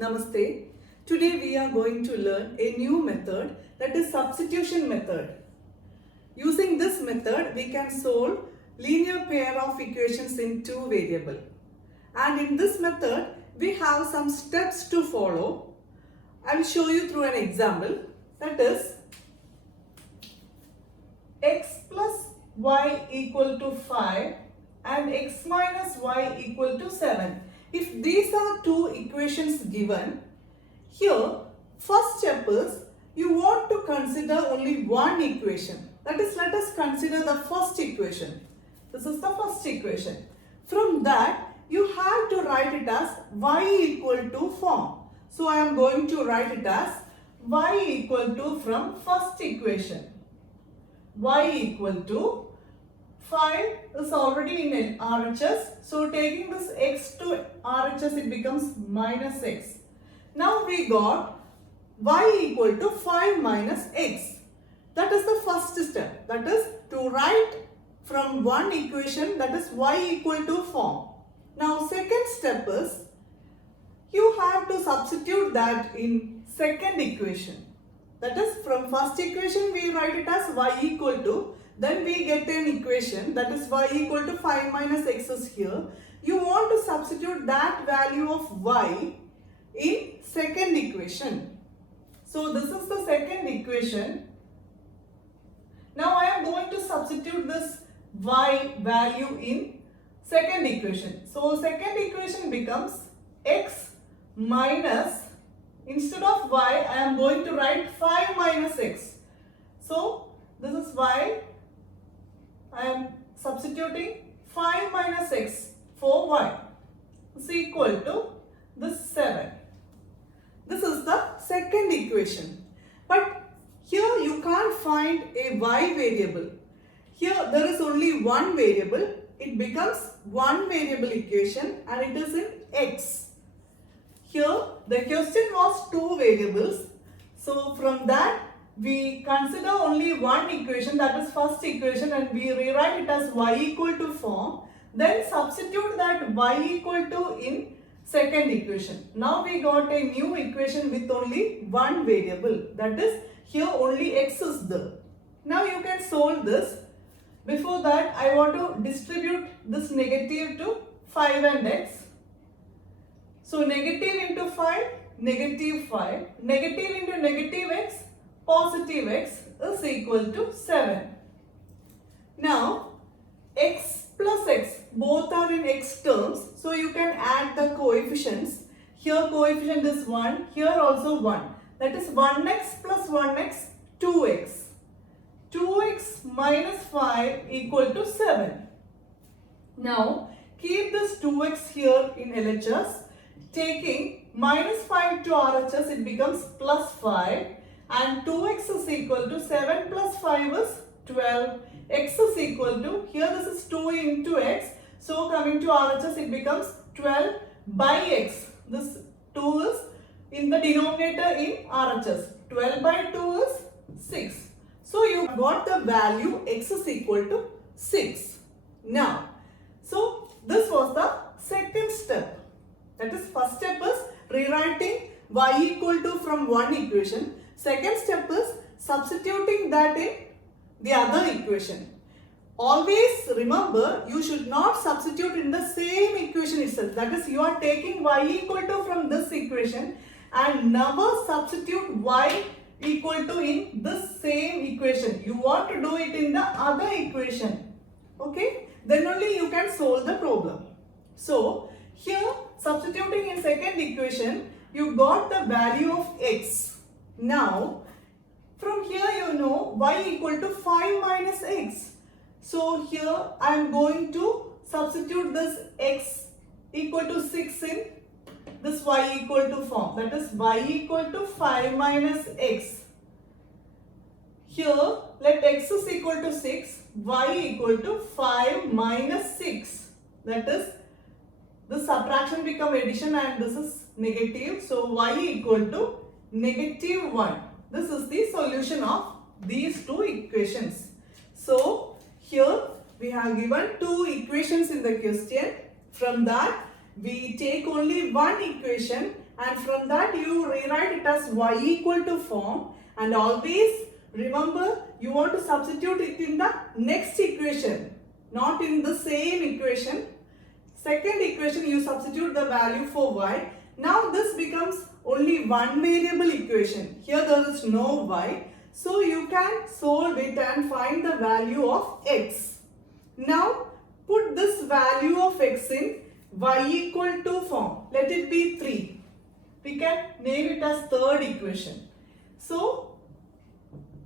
Namaste. Today we are going to learn a new method, that is substitution method. Using this method we can solve linear pair of equations in two variables. And in this method we have some steps to follow. I will show you through an example, that is x plus y equal to 5 and x minus y equal to 7. If these are two equations given, here first step is you want to consider only one equation. That is, let us consider the first equation. This is the first equation. From that you have to write it as y equal to form. So I am going to write it as y equal to from first equation. Y equal to 5 is already in RHS. So taking this x to RHS, it becomes minus x. Now we got y equal to 5 minus x. That is the first step. That is to write from one equation, that is y equal to form. Now second step is you have to substitute that in second equation. That is, from first equation we write it as y equal to, then we get an equation, that is y equal to 5 minus x is here. You want to substitute that value of y in second equation. So this is the second equation. Now I am going to substitute this y value in second equation. So second equation becomes x minus, instead of y I am going to write 5 minus x. So this is y. I am substituting 5 minus x for y is equal to this 7. This is the second equation. But here you can't find a y variable. Here there is only one variable. It becomes one variable equation and it is in x. Here the question was two variables. So from that we consider only one equation, that is first equation, and we rewrite it as y equal to form. Then substitute that y equal to in second equation. Now we got a new equation with only one variable, that is here only x is there. Now you can solve this. Before that I want to distribute this negative to 5 and x. So negative into 5, negative 5, negative into negative x, positive x is equal to 7. Now x plus x, both are in x terms, so you can add the coefficients. Here coefficient is 1, here also 1. That is 1x plus 1x, 2x. 2x minus 5 equal to 7. Now keep this 2x here in LHS. Taking minus 5 to RHS, it becomes plus 5, and 2x is equal to 7 plus 5 is 12. X is equal to, here this is 2 into x, so coming to RHS it becomes 12 by x. This 2 is in the denominator in RHS. 12 by 2 is 6. So you got the value x is equal to 6. Now, so this was the second step. That is, first step is rewriting y equal to from one equation. Second step is substituting that in the other equation. Always remember, you should not substitute in the same equation itself. That is, you are taking y equal to from this equation and never substitute y equal to in this same equation. You want to do it in the other equation. Okay? Then only you can solve the problem. So, here substituting in second equation, you got the value of x. Now, from here you know y equal to 5 minus x. So here I am going to substitute this x equal to 6 in this y equal to form. That is y equal to 5 minus x. Here let x is equal to 6, y equal to 5 minus 6. That is, this subtraction become addition and this is negative. So y equal to negative 1. This is the solution of these two equations. So here we have given two equations in the question. From that we take only one equation and from that you rewrite it as y equal to form, and always remember you want to substitute it in the next equation, not in the same equation. Second equation you substitute the value for y. Now this becomes only one variable equation. Here there is no y. So you can solve it and find the value of x. Now put this value of x in y equal to form. Let it be 3. We can name it as third equation. So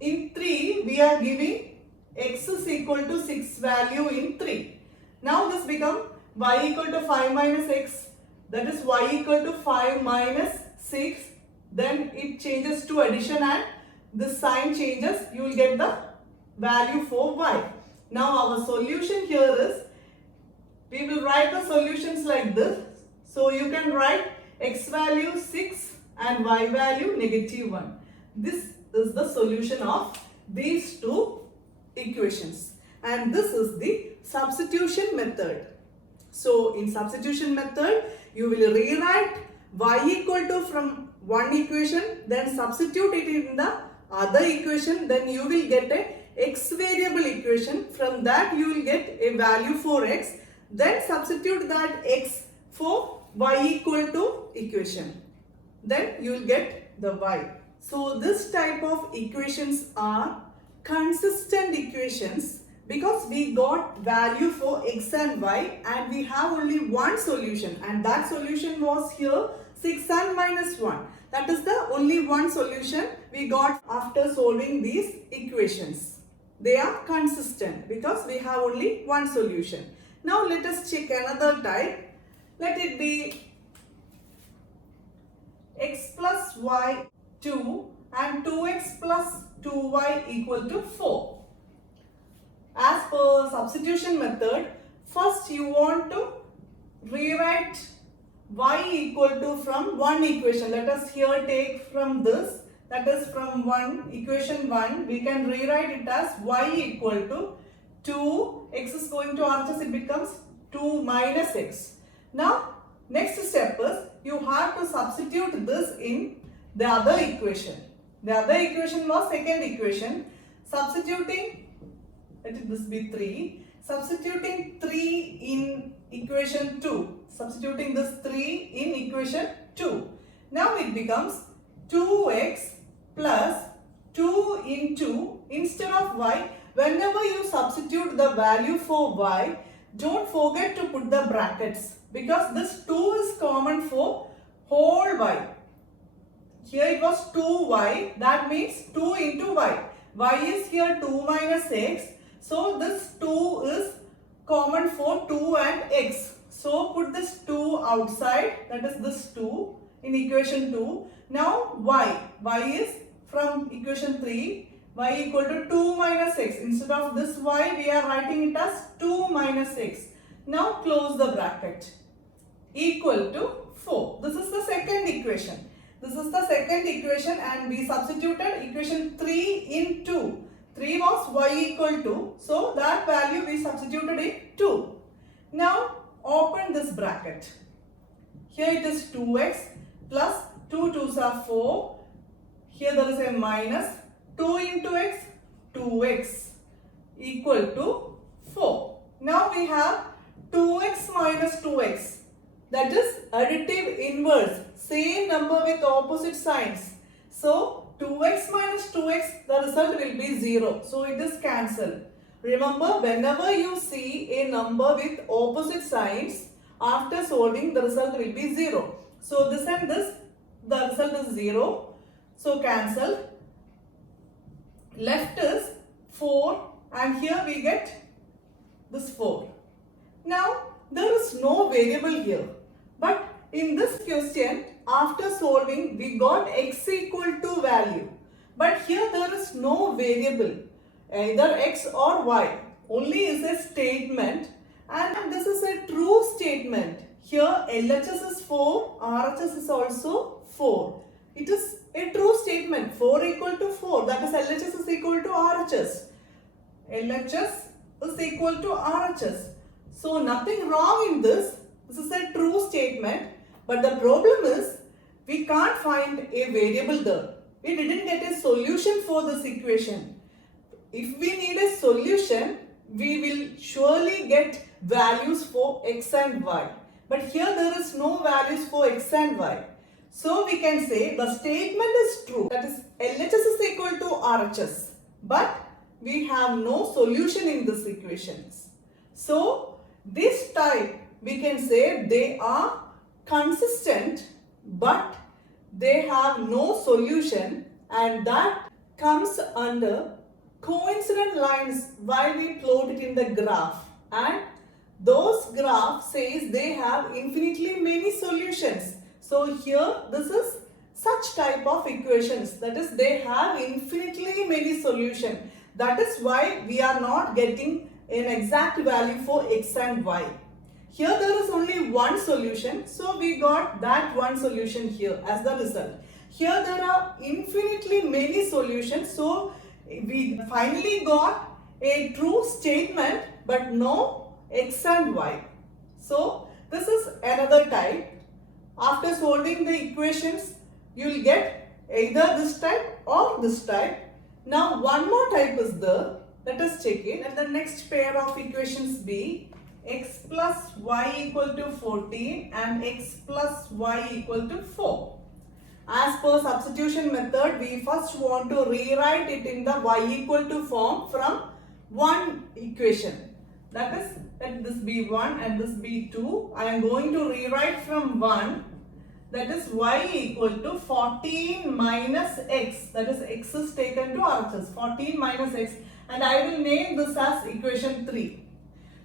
in 3 we are giving x is equal to 6 value in 3. Now this becomes y equal to 5 minus x, that is y equal to 5 minus 6. Then it changes to addition and this sign changes, you will get the value for y. Now our solution here is, we will write the solutions like this. So you can write x value 6 and y value -1. This is the solution of these two equations, and this is the substitution method. So in substitution method, you will rewrite y equal to from one equation, then substitute it in the other equation, then you will get a x variable equation. From that you will get a value for x, then substitute that x for y equal to equation, then you will get the y. So this type of equations are consistent equations because we got value for x and y and we have only one solution, and that solution was here 6 and -1. That is the only one solution we got after solving these equations. They are consistent because we have only one solution. Now let us check another type. Let it be x plus y 2 and 2x plus 2y equal to 4. As per substitution method, first you want to rewrite y equal to from one equation. Let us here take from this, that is from equation 1, we can rewrite it as y equal to 2, x is going to RHS, it becomes 2 minus x. Now next step is you have to substitute this in the other equation. The other equation was second equation. Substituting, let this be 3. Substituting 3 in equation 2. Substituting this 3 in equation 2. Now it becomes 2x plus 2 into, instead of y, whenever you substitute the value for y, don't forget to put the brackets because this 2 is common for whole y. Here it was 2y, that means 2 into y. Y is here 2 minus x. So this 2 is common for 2 and x. So put this 2 outside, that is this 2 in equation 2. Now y. Y is from equation 3. Y equal to 2 minus x. Instead of this y, we are writing it as 2 minus x. Now close the bracket. Equal to 4. This is the second equation. This is the second equation and we substituted equation 3 in 2. 3 was y equal to, so that value we substituted in 2. Now open this bracket. Here it is 2x plus 2 2s are 4. Here there is a minus 2 into x, 2x equal to 4. Now we have 2x minus 2x, that is additive inverse, same number with opposite signs. So 2x minus 2x, the result will be 0. So it is cancelled. Remember, whenever you see a number with opposite signs, after solving the result will be 0. So this and this, the result is 0. So cancel. Left is 4 and here we get this 4. Now there is no variable here. But in this question, after solving, we got x equal to value. But here there is no variable, either x or y. Only is a statement, and this is a true statement. Here LHS is 4, RHS is also 4. It is a true statement. 4 equal to 4. That is LHS is equal to RHS. LHS is equal to RHS. So nothing wrong in this. This is a true statement. But the problem is we can't find a variable there. We didn't get a solution for this equation. If we need a solution, we will surely get values for x and y. But here there is no values for x and y. So we can say the statement is true. That is LHS is equal to RHS. But we have no solution in this equations. So this type we can say they are consistent but they have no solution, and that comes under coincident lines while we plot it in the graph, and those graphs says they have infinitely many solutions. So here this is such type of equations, that is they have infinitely many solutions. That is why we are not getting an exact value for x and y. Here there is only one solution, so we got that one solution here as the result. Here there are infinitely many solutions, so we finally got a true statement but no x and y. So this is another type. After solving the equations, you will get either this type or this type. Now one more type is there. Let us check it. Let the next pair of equations be x plus y equal to 14 and x plus y equal to 4. As per substitution method, we first want to rewrite it in the y equal to form from one equation. That is, let this be 1 and this be 2. I am going to rewrite from 1. That is y equal to 14 minus x. That is x is taken to RHS. 14 minus x. And I will name this as equation 3.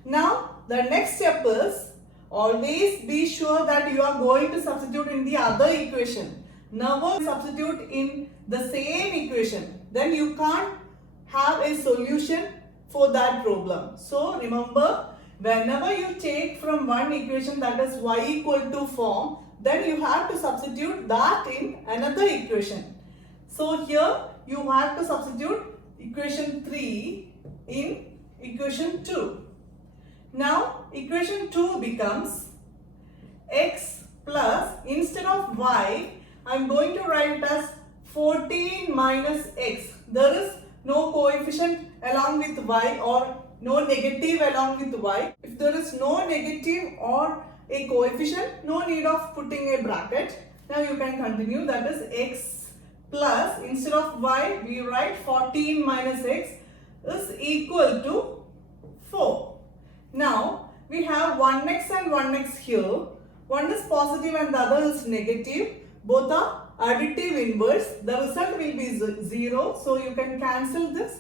Now, the next step is always be sure that you are going to substitute in the other equation. Never substitute in the same equation. Then you can't have a solution for that problem. So remember, whenever you take from one equation, that is y equal to form, then you have to substitute that in another equation. So here you have to substitute equation 3 in equation 2. Now equation 2 becomes x plus, instead of y, I am going to write it as 14 minus x. There is no coefficient along with y or no negative along with y. If there is no negative or a coefficient, no need of putting a bracket. Now you can continue. That is x plus, instead of y, we write 14 minus x is equal to 4. Now we have 1x and 1x here. One is positive and the other is negative. Both are additive inverse. The result will be 0. So you can cancel this.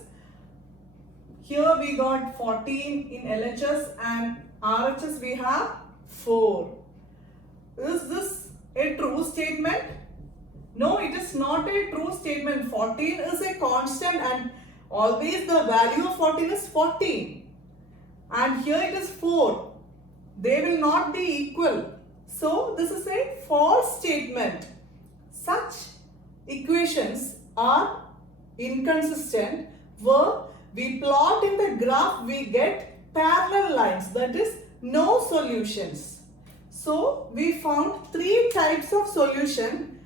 Here we got 14 in LHS and RHS we have 4. Is this a true statement? No, it is not a true statement. 14 is a constant and always the value of 14 is 14. And here it is 4. They will not be equal. So this is a false statement. Such equations are inconsistent where we plot in the graph, we get parallel lines, that is no solutions. So we found 3 types of solution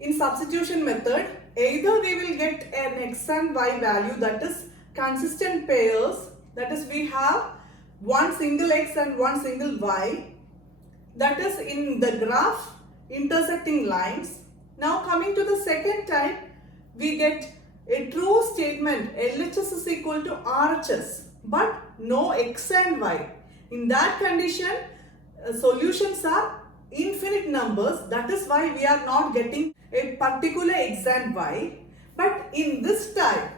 in substitution method. Either we will get an x and y value, that is consistent pairs, that is we have one single x and one single y, that is in the graph intersecting lines. Now coming to the second type, we get a true statement LHS is equal to RHS but no x and y. In that condition, solutions are infinite numbers. That is why we are not getting a particular x and y. But in this type,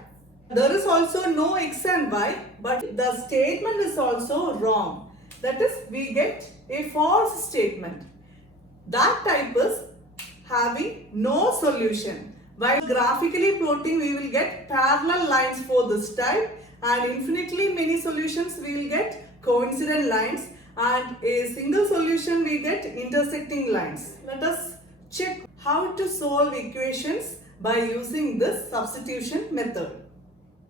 there is also no x and y, but the statement is also wrong. That is, we get a false statement. That type is having no solution. While graphically plotting, we will get parallel lines for this type, and infinitely many solutions we will get coincident lines, and a single solution we get intersecting lines. Let us check how to solve equations by using this substitution method.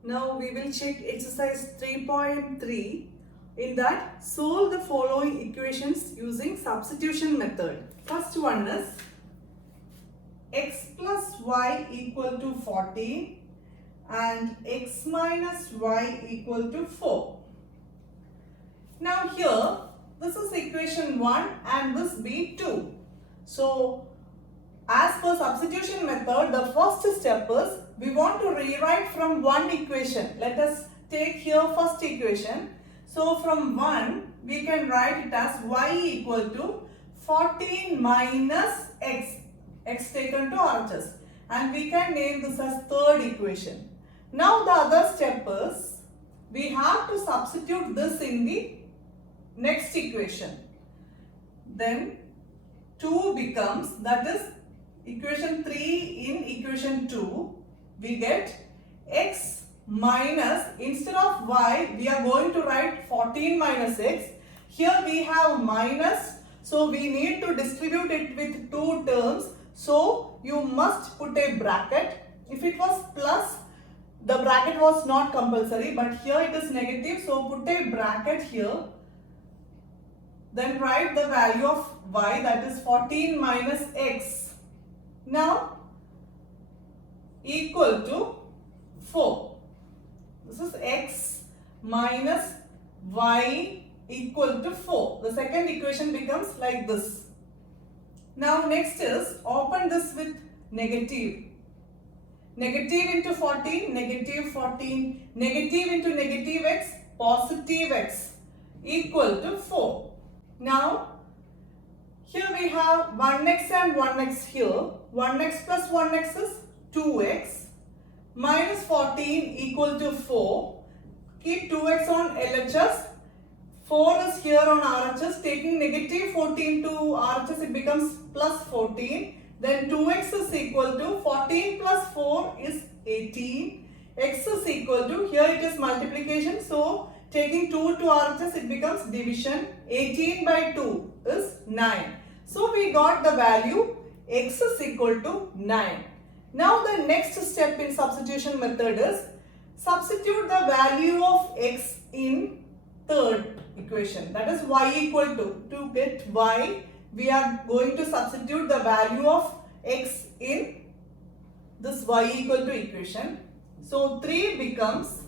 Now we will check exercise 3.3. In that, solve the following equations using substitution method. First one is y equal to 14 and x minus y equal to 4. Now here, this is equation 1 and this be 2. So, as per substitution method, the first step is we want to rewrite from one equation. Let us take here first equation. So, from 1, we can write it as y equal to 14 minus x taken to RHS. And we can name this as third equation. Now, the other step is we have to substitute this in the next equation. Then 2 becomes, that is equation 3 in equation 2, we get x minus, instead of y, we are going to write 14 minus x. Here we have minus, so we need to distribute it with two terms. So you must put a bracket. If it was plus, the bracket was not compulsory, but here it is negative, so put a bracket here. Then write the value of y, that is 14 minus x. Now equal to 4. This is x minus y equal to 4. The second equation becomes like this. Now next is open this with negative. Negative into 14, negative 14, negative into negative x, positive x equal to 4. Now, here we have 1x and 1x here. 1x plus 1x is 2x. Minus 14 equal to 4. Keep 2x on LHS. 4 is here on RHS. Taking negative 14 to RHS, it becomes plus 14. Then 2x is equal to 14 plus 4 is 18. X is equal to, here it is multiplication. So, taking 2 to RHS, it becomes division. 18 by 2 is 9. So, we got the value x is equal to 9. Now, the next step in substitution method is substitute the value of x in third equation. That is y equal to. To get y, we are going to substitute the value of x in this y equal to equation. So, 3 becomes,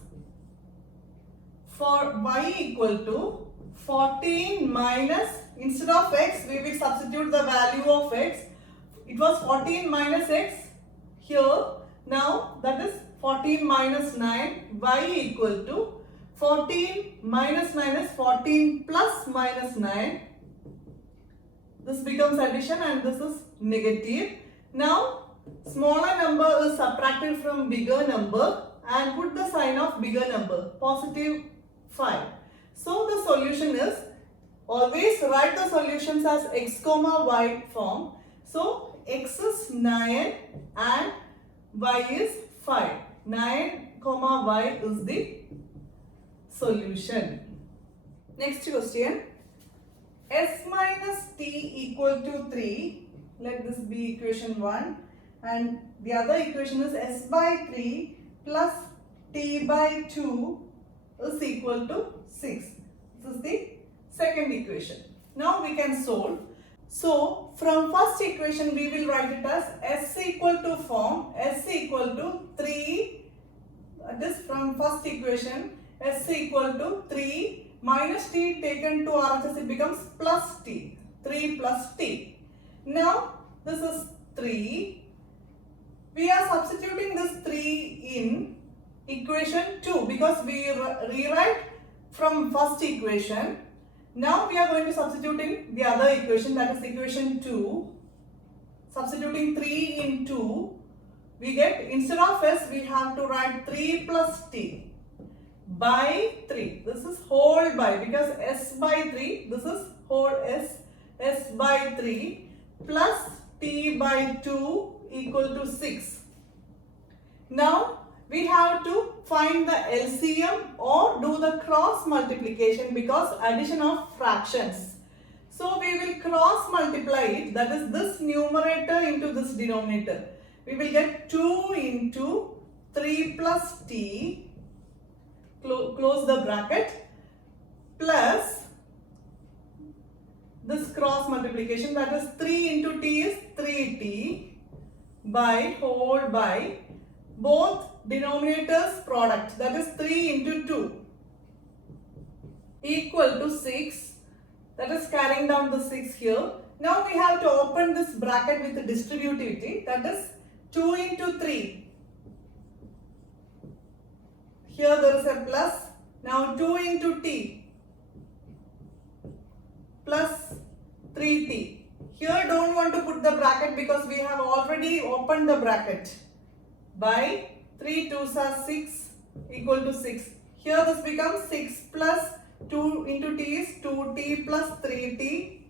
for y equal to 14 minus, instead of x, we will substitute the value of x. It was 14 minus x here. Now, that is 14 minus 9, y equal to 14 minus 9 is 14 plus minus 9. This becomes addition and this is negative. Now, smaller number is subtracted from bigger number and put the sign of bigger number, positive 5. So, the solution is, always write the solutions as x comma y form. So, x is 9 and y is 5. 9 comma y is the solution. Next question. S minus t equal to 3. Let this be equation 1. And the other equation is s by 3 plus t by 2 is equal to 6. This is the second equation. Now we can solve. So, from first equation we will write it as s equal to form, s equal to 3, that is from first equation, s equal to 3 minus t taken to RHS, it becomes plus t, 3 plus t. Now, this is 3. We are substituting this 3 in equation 2 because we rewrite from first equation. Now we are going to substitute in the other equation, that is equation 2. Substituting 3 in 2, we get, instead of s, we have to write 3 plus t by 3. This is whole by, because s by 3, this is whole s by 3 plus t by 2 equal to 6. Now, we have to find the LCM or do the cross multiplication because addition of fractions. So, we will cross multiply it, that is this numerator into this denominator. We will get 2 into 3 plus t, close the bracket, plus this cross multiplication, that is 3 into t is 3t by whole by both denominators product, that is 3 into 2 equal to 6, that is carrying down the 6 here. Now we have to open this bracket with the distributivity, that is 2 into 3. Here there is a plus. Now 2 into t plus 3t. Here don't want to put the bracket because we have already opened the bracket. By 3 2s are 6 equal to 6. Here this becomes 6 plus 2 into t is 2t plus 3t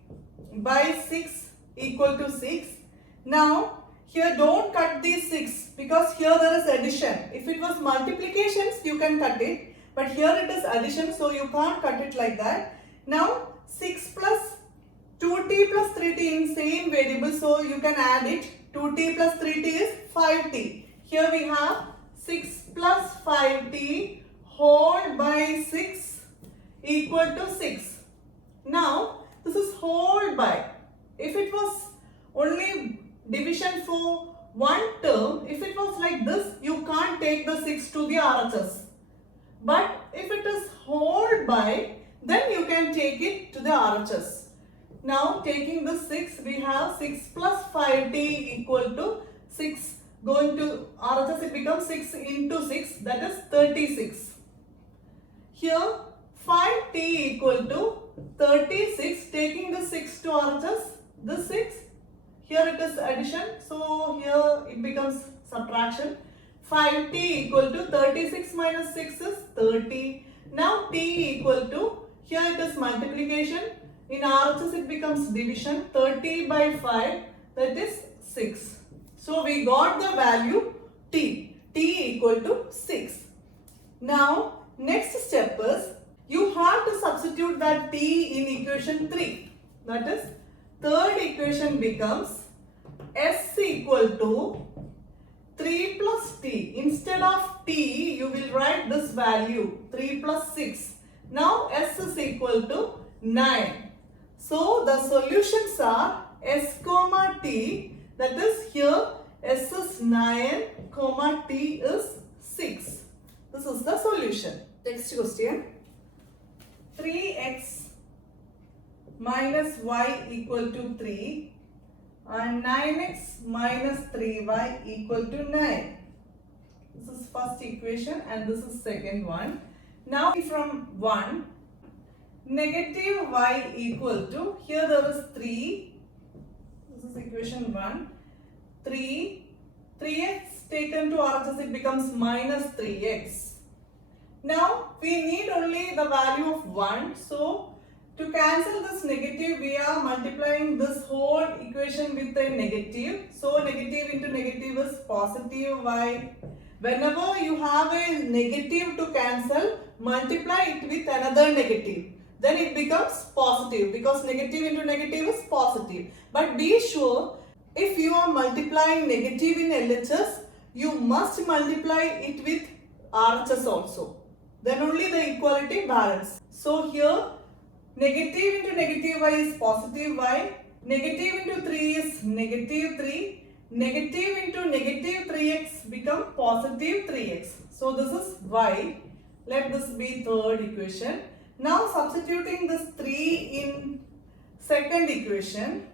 by 6 equal to 6. Now here don't cut these 6 because here there is addition. If it was multiplications you can cut it, but here it is addition, so you can't cut it like that. Now 6 plus 2t plus 3t in same variable, so you can add it. 2t plus 3t is 5t. Here we have 6 plus 5t whole by 6 equal to 6. Now this is whole by. If it was only division for one term, if it was like this, you can't take the 6 to the RHS. But if it is whole by, then you can take it to the RHS. Now taking the 6, we have 6 plus 5t equal to 6. Going to RHS, it becomes 6 into 6, that is 36. Here 5t equal to 36, taking the 6 to RHS, this 6, here it is addition, so here it becomes subtraction. 5t equal to 36 minus 6 is 30. Now t equal to, here it is multiplication, in RHS it becomes division, 30 by 5, that is 6. So we got the value t equal to 6. Now next step is, you have to substitute that t in equation 3. That is, third equation becomes s equal to 3 plus t. Instead of t, you will write this value 3 plus 6. Now s is equal to 9. So the solutions are s comma t, that is here s is 9 comma t is 6. This is the solution. Next question. 3x minus y equal to 3 and 9x minus 3y equal to 9. This is first equation and this is second one. Now from 1, negative y equal to, here there is 3, this is equation 1, 3x taken to RHS, it becomes minus 3x. Now we need only the value of 1, so to cancel this negative, we are multiplying this whole equation with a negative. So negative into negative is positive y. Whenever you have a negative to cancel, multiply it with another negative. Then it becomes positive because negative into negative is positive. But be sure, if you are multiplying negative in LHS, you must multiply it with RHS also. Then only the equality balance. So here, negative into negative y is positive y, negative into 3 is negative 3, negative into negative 3x become positive 3x. So this is y. Let this be third equation. Now substituting this 3 in second equation,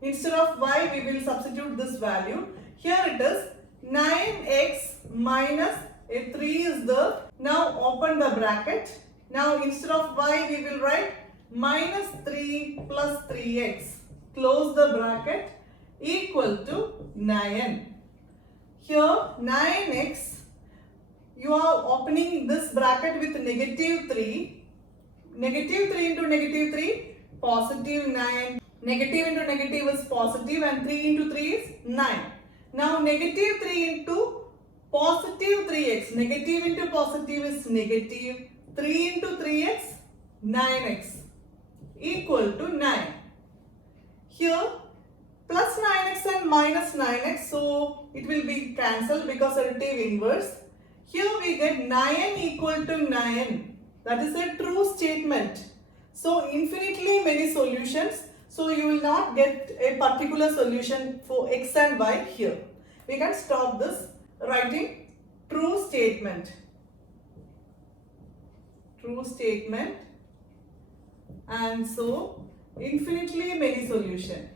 instead of y we will substitute this value. Here it is 9x minus a 3 is there. Now open the bracket. Now instead of y we will write minus 3 plus 3x. Close the bracket equal to 9. Here 9x, you are opening this bracket with negative 3. Negative 3 into negative 3, positive 9. Negative into negative is positive and 3 into 3 is 9. Now negative 3 into positive 3x. Negative into positive is negative. 3 into 3x, 9x equal to 9. Here plus 9x and minus 9x, so it will be cancelled because additive inverse. Here we get 9 equal to 9. That is a true statement. So infinitely many solutions. So you will not get a particular solution for x and y here. We can stop this writing true statement. True statement, and so infinitely many solution.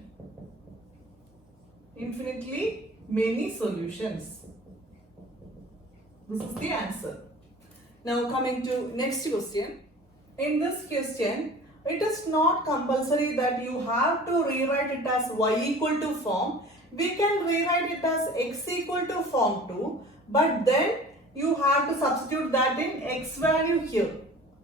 Infinitely many solutions. This is the answer. Now coming to next question. In this question, it is not compulsory that you have to rewrite it as y equal to form. We can rewrite it as x equal to form too, but then you have to substitute that in x value here.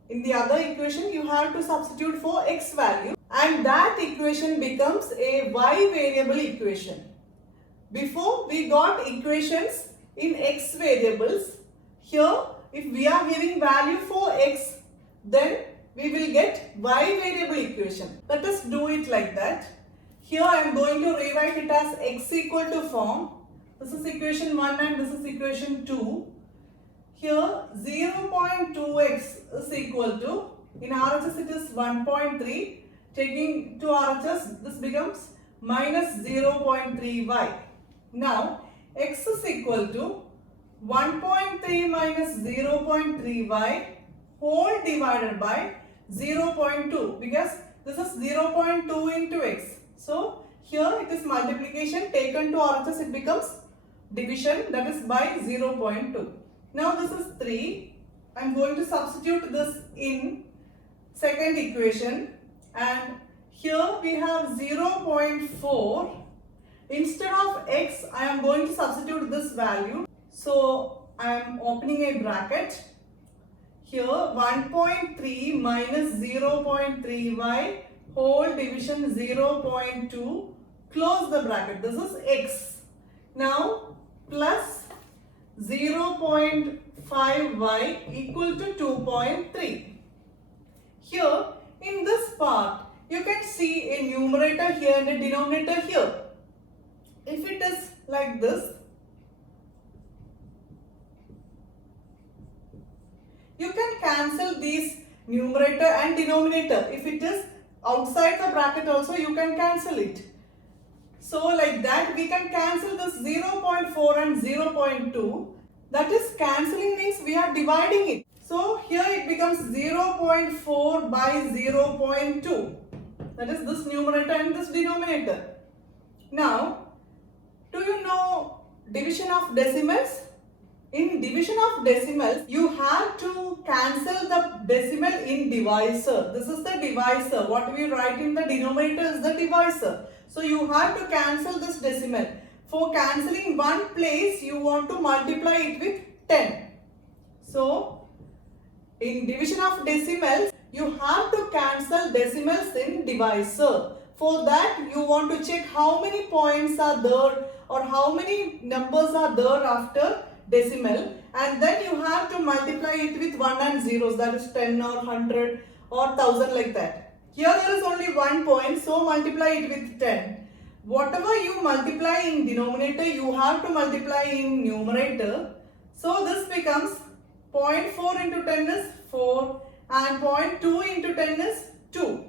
In the other equation, you have to substitute for x value, and that equation becomes a y variable equation. Before we got equations in x variables. Here, if we are giving value for x, then we will get y variable equation. Let us do it like that. Here I am going to rewrite it as x equal to form. This is equation 1 and this is equation 2. Here 0.2x is equal to, in RHS it is 1.3. Taking to RHS, this becomes minus 0.3y. Now x is equal to 1.3 minus 0.3y whole divided by 0.2, because this is 0.2 into x. So here it is multiplication, taken to RHS it becomes division, that is by 0.2. Now this is 3. I am going to substitute this in second equation, and here we have 0.4. Instead of x, I am going to substitute this value. So I am opening a bracket. Here 1.3 minus 0.3y whole division 0.2, close the bracket. This is x. Now plus 0.5y equal to 2.3. Here in this part, you can see a numerator here and a denominator here. If it is like this, you can cancel these numerator and denominator. If it is outside the bracket also, you can cancel it. So like that we can cancel this 0.4 and 0.2. That is, cancelling means we are dividing it. So here it becomes 0.4 by 0.2. That is this numerator and this denominator. Now, do you know division of decimals? In division of decimals, you have to cancel the decimal in divisor. This is the divisor. What we write in the denominator is the divisor. So you have to cancel this decimal. For cancelling one place, you want to multiply it with 10. So in division of decimals, you have to cancel decimals in divisor. For that, you want to check how many points are there or how many numbers are there after decimal, and then you have to multiply it with 1 and zeros, that is 10 or 100 or 1000 like that. Here there is only 1 point, so multiply it with 10. Whatever you multiply in denominator, you have to multiply in numerator. So this becomes 0.4 into 10 is 4 and 0.2 into 10 is 2.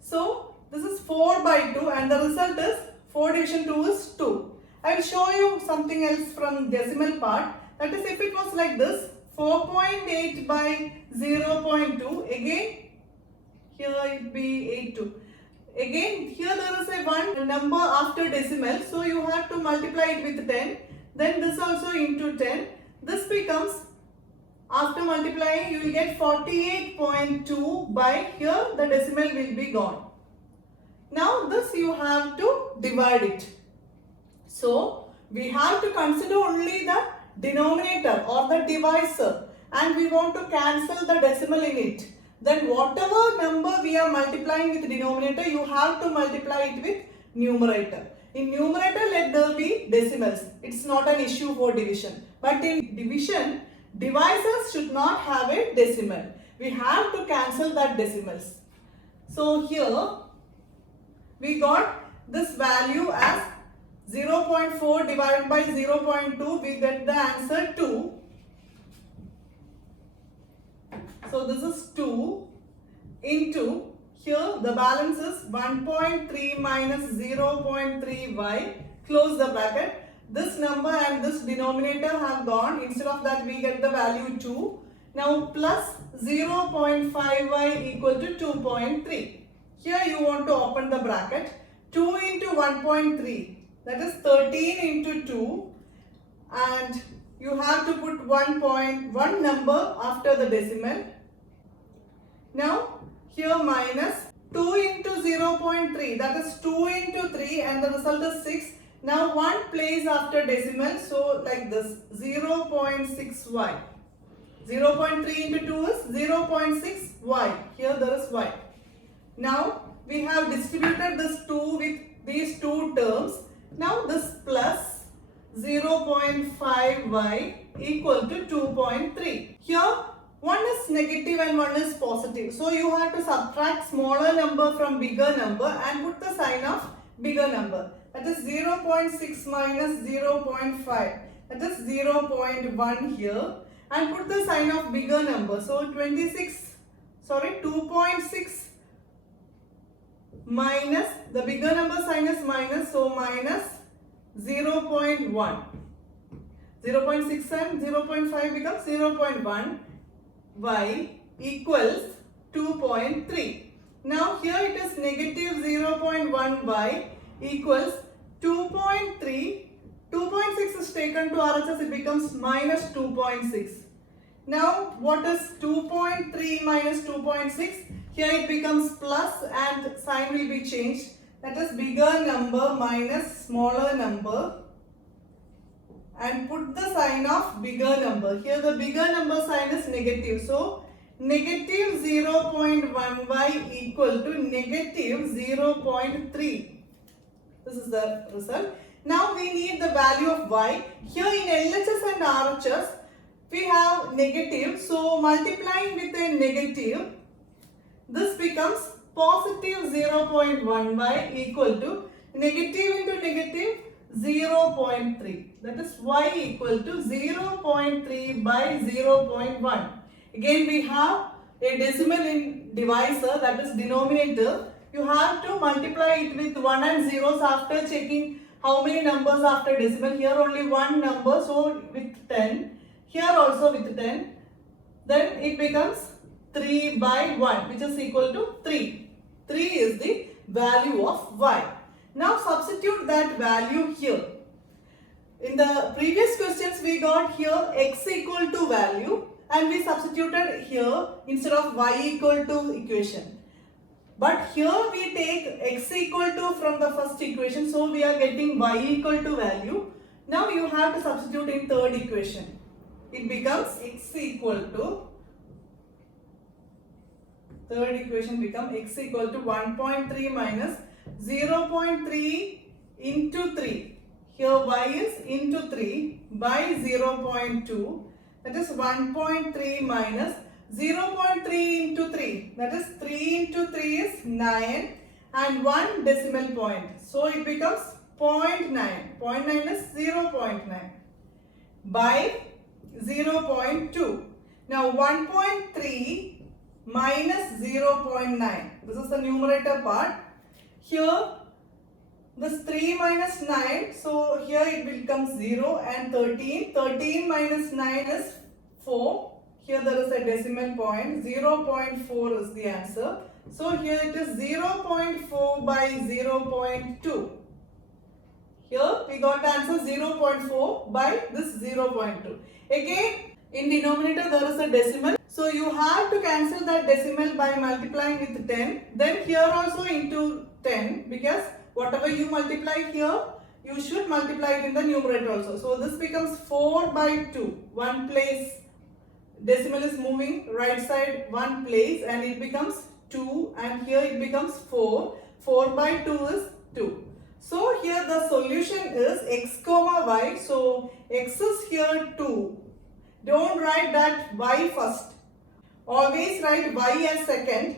So this is 4 by 2 and the result is 4 division 2 is 2. I will show you something else from decimal part. That is, if it was like this, 4.8 by 0.2, again here it be 82. Again here there is a one number after decimal, so you have to multiply it with 10. Then this also into 10. This becomes, after multiplying you will get 48.2 by, here the decimal will be gone. Now this you have to divide it. So we have to consider only the denominator or the divisor, and we want to cancel the decimal in it. Then whatever number we are multiplying with denominator, you have to multiply it with numerator. In numerator, let there be decimals. It's not an issue for division. But in division, divisors should not have a decimal. We have to cancel that decimals. So here we got this value as 0.4 divided by 0.2, we get the answer 2. So this is 2 into, Here the balance is 1.3 minus 0.3y. Close the bracket. This number and this denominator have gone. Instead of that we get the value 2. Now plus 0.5y equal to 2.3. Here you want to open the bracket. 2 into 1.3, that is 13 into 2, and you have to put 1 number after the decimal. Now here minus 2 into 0.3, that is 2 into 3, and the result is 6. Now 1 place after decimal, so like this, 0.6y. 0.3 into 2 is 0.6y. Here there is y. Now we have distributed this 2 with these two terms. Now this plus 0.5y equal to 2.3. Here one is negative and one is positive. So you have to subtract smaller number from bigger number and put the sign of bigger number. That is 0.6 minus 0.5. That is 0.1 here. And put the sign of bigger number. So 2.6 minus, the bigger number sign is minus, so minus 0.1. 0.6 and 0.5 becomes 0.1. Y equals 2.3. Now here it is negative 0.1 y equals 2.3. 2.6 is taken to RHS, it becomes minus 2.6. Now what is 2.3 minus 2.6? Here it becomes plus and sign will be changed. That is bigger number minus smaller number, and put the sign of bigger number. Here the bigger number sign is negative. So negative 0.1y equal to negative 0.3. This is the result. Now we need the value of y. Here in LHS and RHS we have negative. So multiplying with a negative, this becomes positive 0.1y equal to negative into negative 0.3. That is y equal to 0.3 by 0.1. Again we have a decimal in divisor, that is denominator. You have to multiply it with 1 and zeros after checking how many numbers after decimal. Here only one number, so with 10. Here also with 10. Then it becomes 3 by 1, which is equal to 3. 3 is the value of y. Now substitute that value here. In the previous questions we got here x equal to value and we substituted here instead of y equal to equation. But here we take x equal to from the first equation, so we are getting y equal to value. Now you have to substitute in third equation. It becomes x equal to, third equation becomes x equal to 1.3 minus 0.3 into 3. Here y is into 3 by 0.2. That is 1.3 minus 0.3 into 3. That is 3 into 3 is 9 and 1 decimal point. So it becomes 0.9. 0.9 is 0.9 by 0.2. Now 1.3 minus 0.9. This is the numerator part. Here this 3 minus 9. So here it becomes 0 and 13. 13 minus 9 is 4. Here there is a decimal point. 0.4 is the answer. So here it is 0.4 by 0.2. Here we got the answer 0.4 by this 0.2. Again in denominator there is a decimal. So you have to cancel that decimal by multiplying with 10. Then here also into 10, because whatever you multiply here, you should multiply it in the numerator also. So this becomes 4 by 2. One place, decimal is moving right side one place and it becomes 2, and here it becomes 4. 4 by 2 is 2. So here the solution is x comma y. So x is here 2. Don't write that y first. Always write y as second.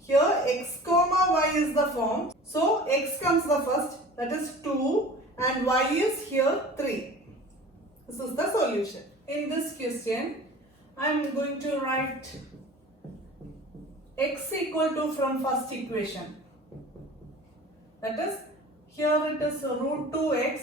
Here x comma y is the form. So x comes the first, that is 2, and y is here 3. This is the solution. In this question, I am going to write x equal to from first equation. That is, here it is root 2x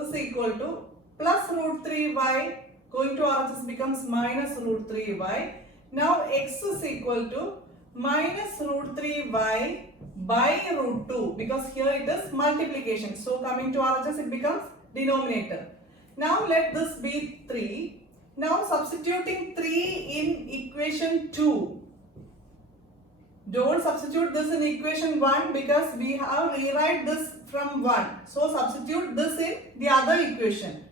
is equal to plus root 3y, going to RHS becomes minus root 3y. Now x is equal to minus root 3y by root 2, because here it is multiplication. So coming to RHS it becomes denominator. Now let this be 3. Now substituting 3 in equation 2. Don't substitute this in equation 1 because we have rewrite this from 1. So substitute this in the other equation.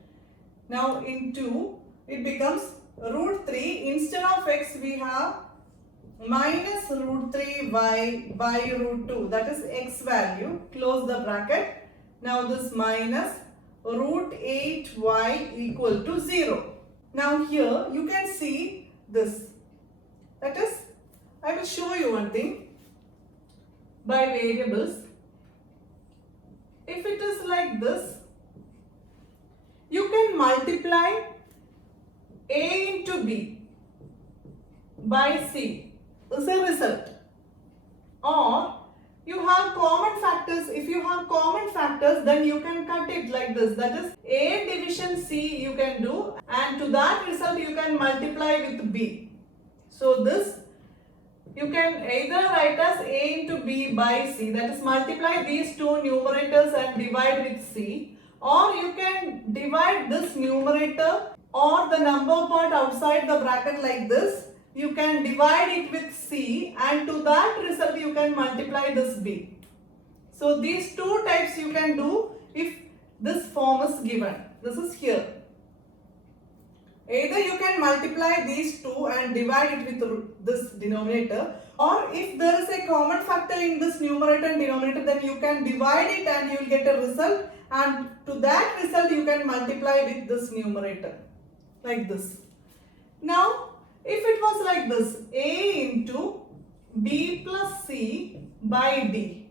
Now in 2 it becomes root 3. Instead of x we have minus root 3y by root 2. That is x value. Close the bracket. Now this minus root 8y equal to 0. Now here you can see this. That is, I will show you one thing by variables. If it is like this, you can multiply a into b by c is a result. Or you have common factors. If you have common factors, then you can cut it like this. That is, a division c you can do, and to that result you can multiply with b. So this you can either write as a into b by c, that is multiply these two numerators and divide with c, or you can divide this numerator or the number part outside the bracket like this. You can divide it with c, and to that result you can multiply this b. So these two types you can do if this form is given. This is here. Either you can multiply these two and divide it with this denominator, or if there is a common factor in this numerator and denominator, then you can divide it and you will get a result, and to that result you can multiply with this numerator like this. Now if it was like this, a into b plus c by d,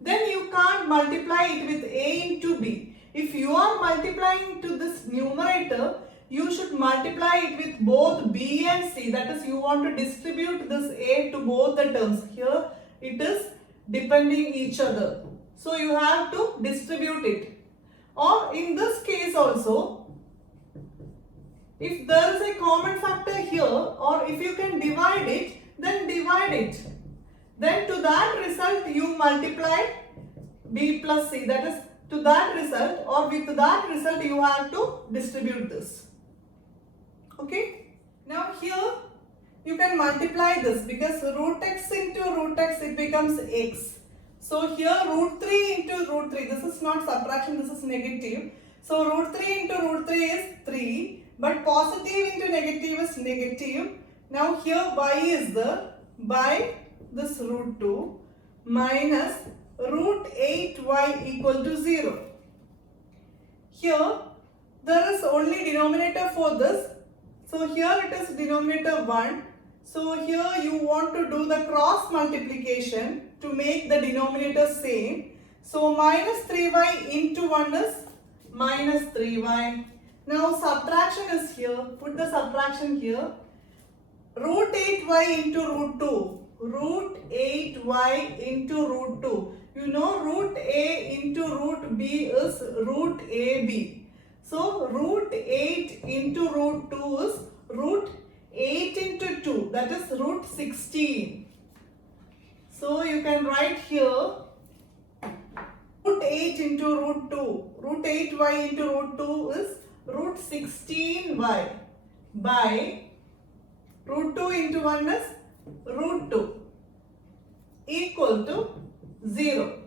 then you can't multiply it with a into b. If you are multiplying to this numerator, you should multiply it with both b and c. That is, you want to distribute this a to both the terms. Here it is depending each other. So you have to distribute it. Or in this case also, if there is a common factor here, or if you can divide it, then divide it. Then to that result you multiply b plus c. That is, to that result, or with that result you have to distribute this. Okay. Now here you can multiply this, because root x into root x it becomes x. So here root 3 into root 3, this is not subtraction, this is negative. So root 3 into root 3 is 3. But positive into negative is negative. Now here y is there, by this root 2 minus root 8y equal to 0. Here there is only denominator for this. So here it is denominator 1. So here you want to do the cross multiplication to make the denominator same. So minus 3y into 1 is minus 3y. Now subtraction is here. Put the subtraction here. Root 8y into root 2. Root 8y into root 2. You know root a into root b is root ab. So root 8 into root 2 is root 8 into 2. That is root 16. So you can write here root 8 into root 2. Root 8y into root 2 is root 16y by root 2 into 1 is root 2 equal to 0.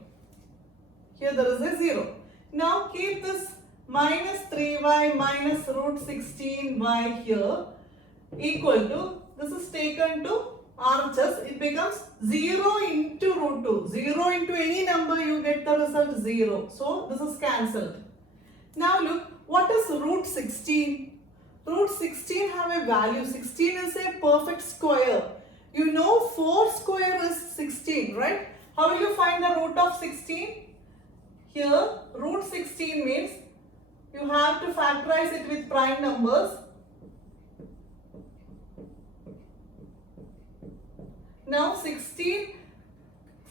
Here there is a 0. Now keep this minus 3y minus root 16y here equal to, this is taken to RHS, it becomes 0 into root 2. 0 into any number you get the result 0. So this is cancelled. Now look, what is root 16? Root 16 have a value. 16 is a perfect square. You know 4 square is 16, right? How will you find the root of 16? Here root 16 means you have to factorize it with prime numbers. Now 16,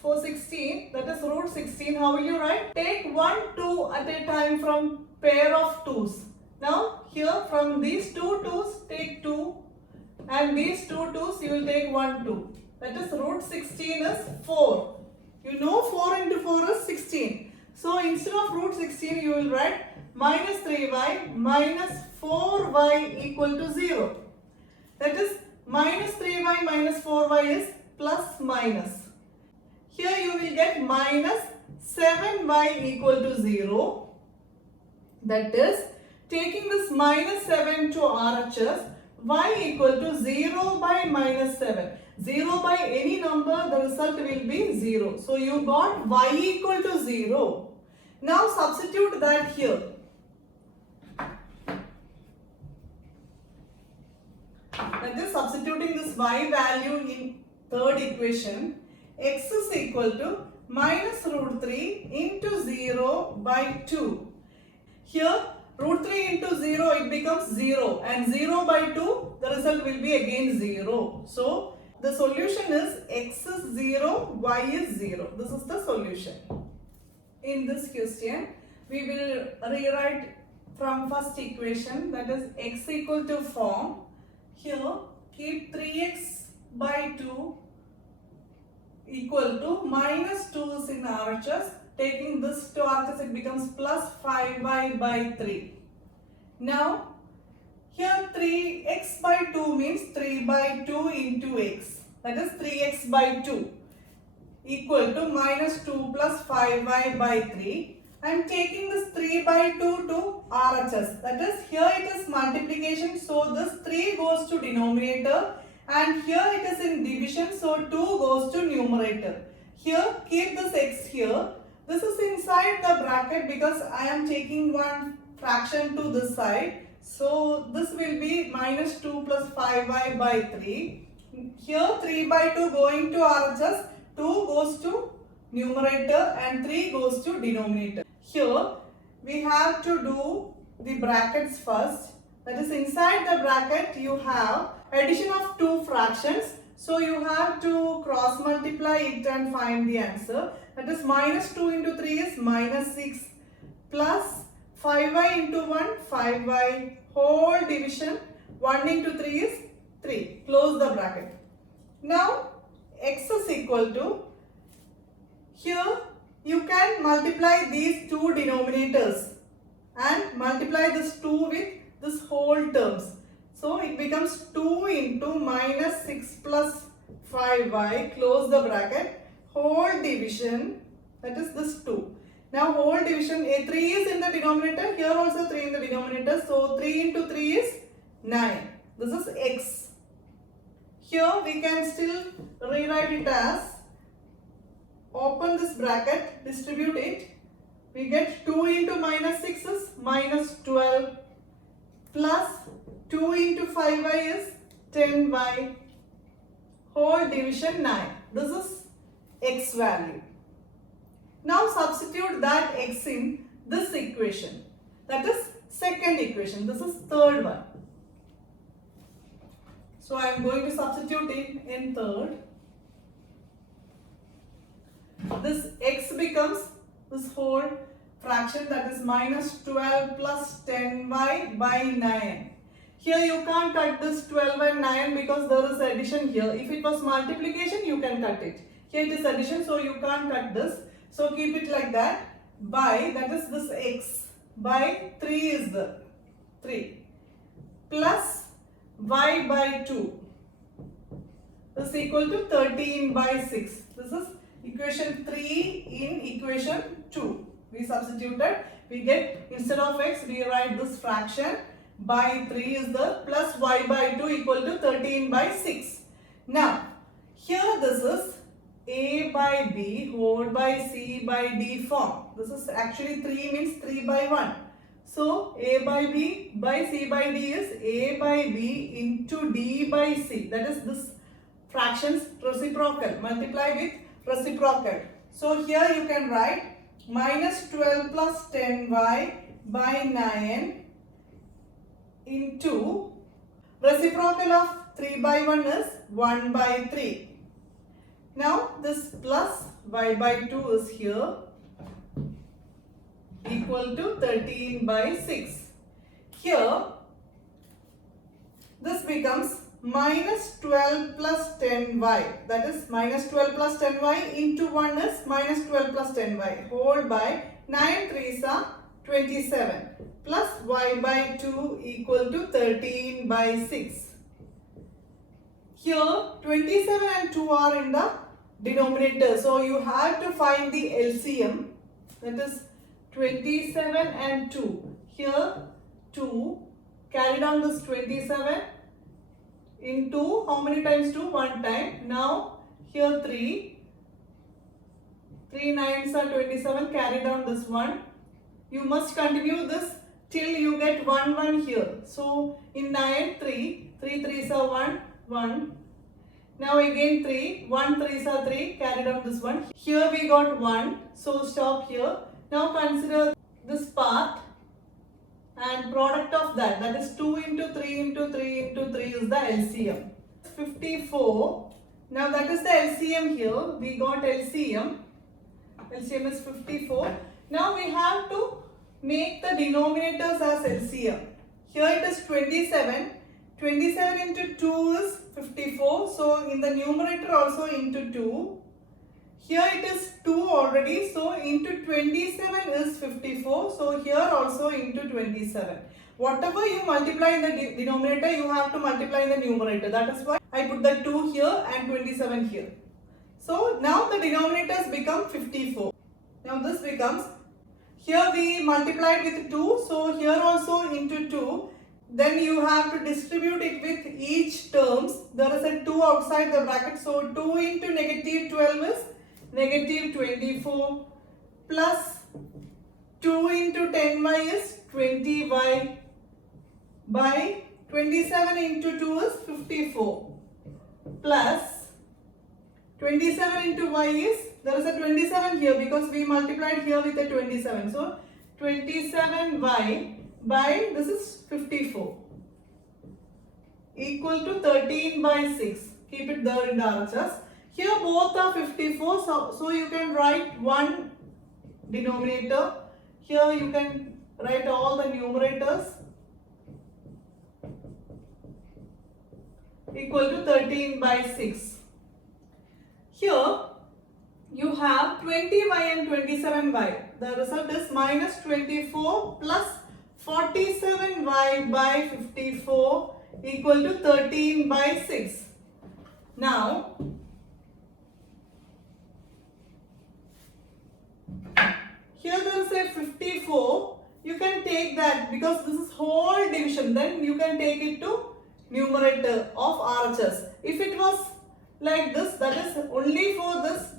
for 16, that is root 16, how will you write? Take 1, 2 at a time from pair of 2's. Now here from these two 2's take 2 and these two 2's you will take 1, 2. That is root 16 is 4. You know 4 into 4 is 16. So instead of root 16 you will write minus 3y minus 4y equal to 0. That is minus 3y minus 4y is plus minus. Here you will get minus 7y equal to 0. That is, taking this minus 7 to RHS, y equal to 0 by minus 7. 0 by any number, the result will be 0. So you got y equal to 0. Now substitute that here. That is, substituting this y value in third equation, x is equal to minus root 3 into 0 by 2. Here root 3 into 0 it becomes 0 and 0 by 2 the result will be again 0. So the solution is x is 0, y is 0. This is the solution. In this question we will rewrite from first equation, that is x equal to form. Here keep 3x by 2 equal to minus 2 is in RHS. Taking this to RHS it becomes plus 5y by 3. Now here 3x by 2 means 3 by 2 into x. That is 3x by 2 equal to minus 2 plus 5y by 3. I am taking this 3 by 2 to RHS. That is, here it is multiplication, so this 3 goes to denominator and here it is in division, so 2 goes to numerator. Here keep this x here. This is inside the bracket because I am taking one fraction to this side. So this will be minus 2 plus 5y by 3. Here 3 by 2 going to RHS, 2 goes to numerator and 3 goes to denominator. Here we have to do the brackets first. That is, inside the bracket you have addition of two fractions. So you have to cross multiply it and find the answer. That is, minus 2 into 3 is minus 6 plus 5y into 1 5y whole division 1 into 3 is 3. Close the bracket. Now x is equal to, here you can multiply these two denominators and multiply this 2 with this whole terms. So it becomes 2 into minus 6 plus 5y, close the bracket, whole division, that is this 2. Now whole division, a 3 is in the denominator, here also 3 in the denominator, so 3 into 3 is 9. This is x. Here we can still rewrite it as, open this bracket, distribute it, we get 2 into minus 6 is minus 12 plus 2 into 5y is 10y, whole division 9. This is x value. Now substitute that x in this equation. That is second equation. This is third one. So I am going to substitute it in third. This x becomes this whole fraction, that is minus 12 plus 10y by 9. Here you can't cut this 12 and 9 because there is addition here. If it was multiplication, you can cut it. Here it is addition, so you can't cut this. So keep it like that. By, that is this x, by 3 is the 3 plus y by 2 is equal to 13 by 6. This is equation 3 in equation 2. We substituted, we get, instead of x, we write this fraction, by 3 is the plus y by 2 equal to 13 by 6. Now, here this is a by b whole by c by d form. This is actually 3 means 3 by 1. So, a by b by c by d is a by b into d by c. That is this fractions reciprocal. Multiply with reciprocal. So, here you can write minus 12 plus 10y by 9 into reciprocal of 3 by 1 is 1 by 3. Now this plus y by 2 is here equal to 13 by 6. Here this becomes minus 12 plus 10y, that is minus 12 plus 10y into 1 is minus 12 plus 10y whole by 9 3s are 27 plus y by 2 equal to 13 by 6. Here 27 and 2 are in the denominator, so you have to find the LCM, that is 27 and 2. Here 2, carry down this 27 into how many times 2? 1 time. Now here 3 9s are 27, carry down this 1. You must continue this till you get 1 here. So in 9 3 3s are 1 1. Now again 3 3s are 3, carry down this 1. Here we got 1, so stop here. Now consider this part and product of that, that is 2 into 3 into 3 into 3 is the LCM. 54. Now that is the LCM here. We got LCM. LCM is 54. Now we have to make the denominators as LCM. Here it is 27. 27 into 2 is 54. So in the numerator also into 2. Here it is 2 already, so into 27 is 54, so here also into 27. Whatever you multiply in the denominator, you have to multiply in the numerator. That is why I put the 2 here and 27 here. So now the denominators become 54. Now this becomes, here we multiplied with 2, so here also into 2. Then you have to distribute it with each terms. There is a 2 outside the bracket, so 2 into negative 12 is negative 24 plus 2 into 10y is 20y by 27 into 2 is 54 plus 27 into y is, there is a 27 here because we multiplied here with a 27. So 27y by, this is 54 equal to 13 by 6. Keep it there in the RHS. Here both are 54, so you can write one denominator. Here you can write all the numerators equal to 13 by 6. Here you have 20y and 27y. The result is minus 24 plus 47y by 54 equal to 13 by 6. Now here there is a 54, you can take that because this is whole division, then you can take it to numerator of RHS. If it was like this, that is only for this,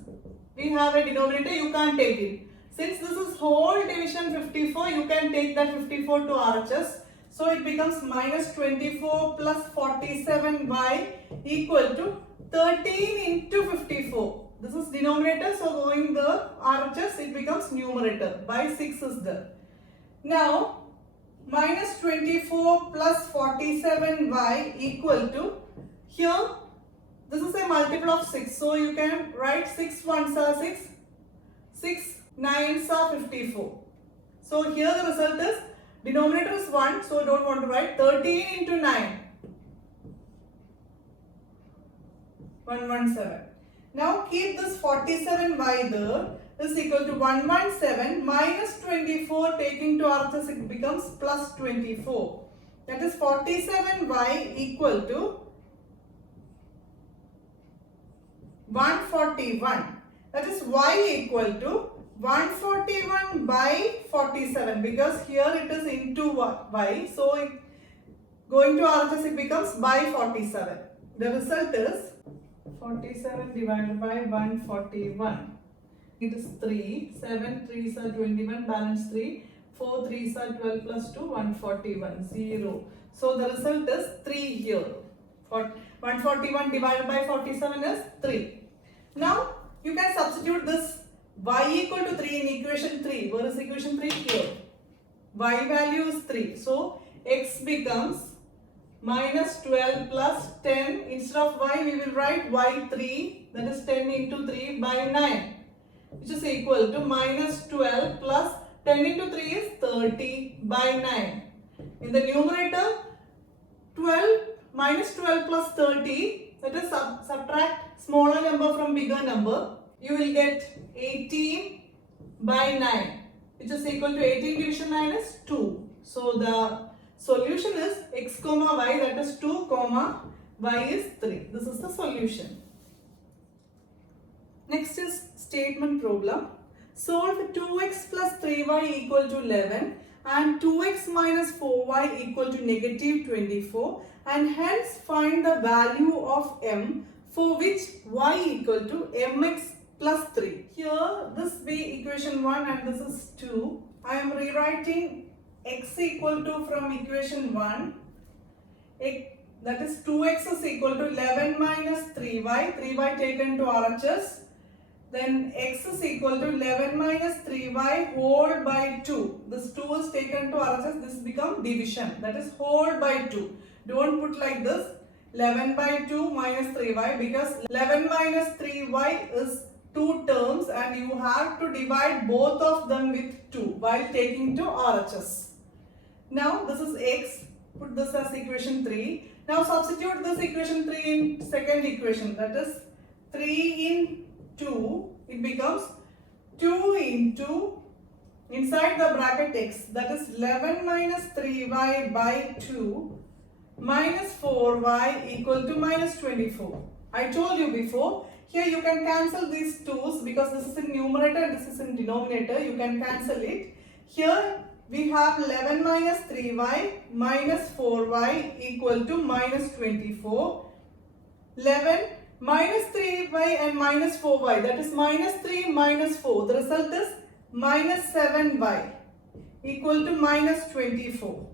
we have a denominator, you can't take it. Since this is whole division 54, you can take that 54 to RHS. So it becomes minus 24 plus 47y equal to 13 into 54. This is denominator, so going the RHS, it becomes numerator. By 6 is there. Now, minus 24 plus 47y equal to, here, this is a multiple of 6. So you can write 6 1s are 6, 6 9s are 54. So here the result is, denominator is 1, so don't want to write 13 into 9. 117. Now keep this 47y there is equal to 117 minus 24 taking to RHS, it becomes plus 24. That is 47y equal to 141. That is y equal to 141 by 47 because here it is into y. So going to RHS it becomes by 47. The result is 47 divided by 141. It is 3. 7 3s are 21, balance 3. 4 3s are 12 plus 2, 141, 0. So the result is 3 here. 141 divided by 47 is 3. Now you can substitute this y equal to 3 in equation 3. Where is equation 3? Here. Y value is 3. So x becomes minus 12 plus 10. Instead of y, we will write y3, that is 10 into 3 by 9, which is equal to minus 12 plus 10 into 3 is 30 by 9. In the numerator, 12 minus 12 plus 30, that is subtract smaller number from bigger number, you will get 18 by 9, which is equal to 18 division 9 is 2. So the solution is x comma y, that is 2 comma y is 3. This is the solution. Next is statement problem. Solve 2x plus 3y equal to 11 and 2x minus 4y equal to negative 24, and hence find the value of m for which y equal to mx plus 3. Here this be equation 1 and this is 2. I am rewriting x equal to from equation 1. That is 2x is equal to 11 minus 3y. 3y taken to RHS. Then x is equal to 11 minus 3y whole by 2. This 2 is taken to RHS. This become division. That is whole by 2. Don't put like this 11 by 2 minus 3y, because 11 minus 3y is 2 terms and you have to divide both of them with 2 while taking to RHS. Now this is x. Put this as equation 3. Now substitute this equation 3 in second equation. That is 3 in 2, it becomes 2 into inside the bracket x, that is 11 minus 3y by 2 minus 4y equal to minus 24. I told you before, here you can cancel these 2's because this is in numerator and this is in denominator. You can cancel it. Here we have 11 minus 3y minus 4y equal to minus 24. 11 minus 3y and minus 4y, that is minus 3 minus 4. The result is minus 7y equal to minus 24.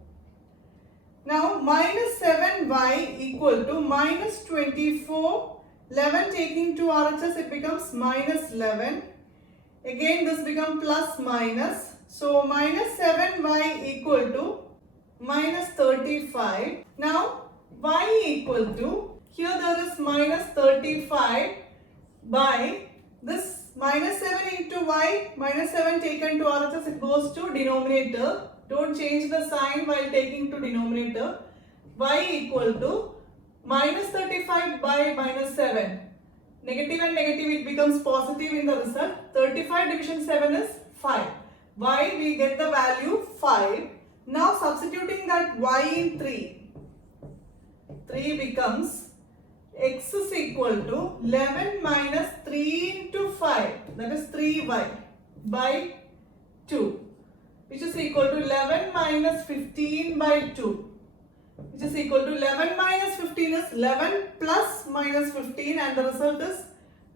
Now minus 7y equal to minus 24. 11 taking to RHS, it becomes minus 11. Again this becomes plus minus. So minus 7y equal to minus 35. Now y equal to, here there is minus 35 by this minus 7 into y, minus 7 taken to RHS, it goes to denominator. Don't change the sign while taking to denominator. Y equal to minus 35 by minus 7. Negative and negative, it becomes positive in the result. 35 division 7 is 5. Y we get the value 5. Now substituting that y in 3. 3 becomes x is equal to 11 minus 3 into 5, that is 3y by 2, which is equal to 11 minus 15 by 2, which is equal to 11 minus 15 is 11 plus minus 15, and the result is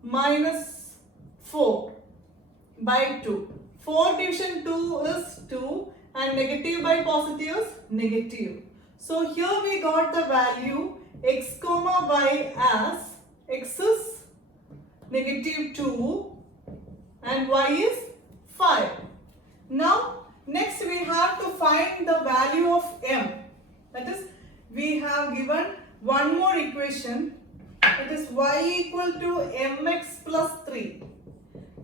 minus 4 by 2. 4 division 2 is 2 and negative by positive is negative. So here we got the value x comma y as x is negative 2 and y is 5. Now next we have to find the value of m. That is, we have given one more equation, that is y equal to mx plus 3.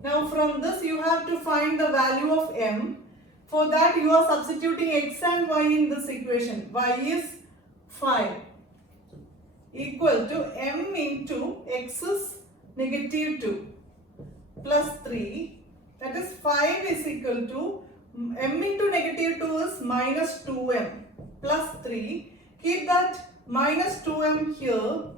Now from this you have to find the value of m. For that you are substituting x and y in this equation. Y is 5 equal to m into x is negative 2 plus 3, that is 5 is equal to m into negative 2 is minus 2m plus 3. Keep that minus 2m here.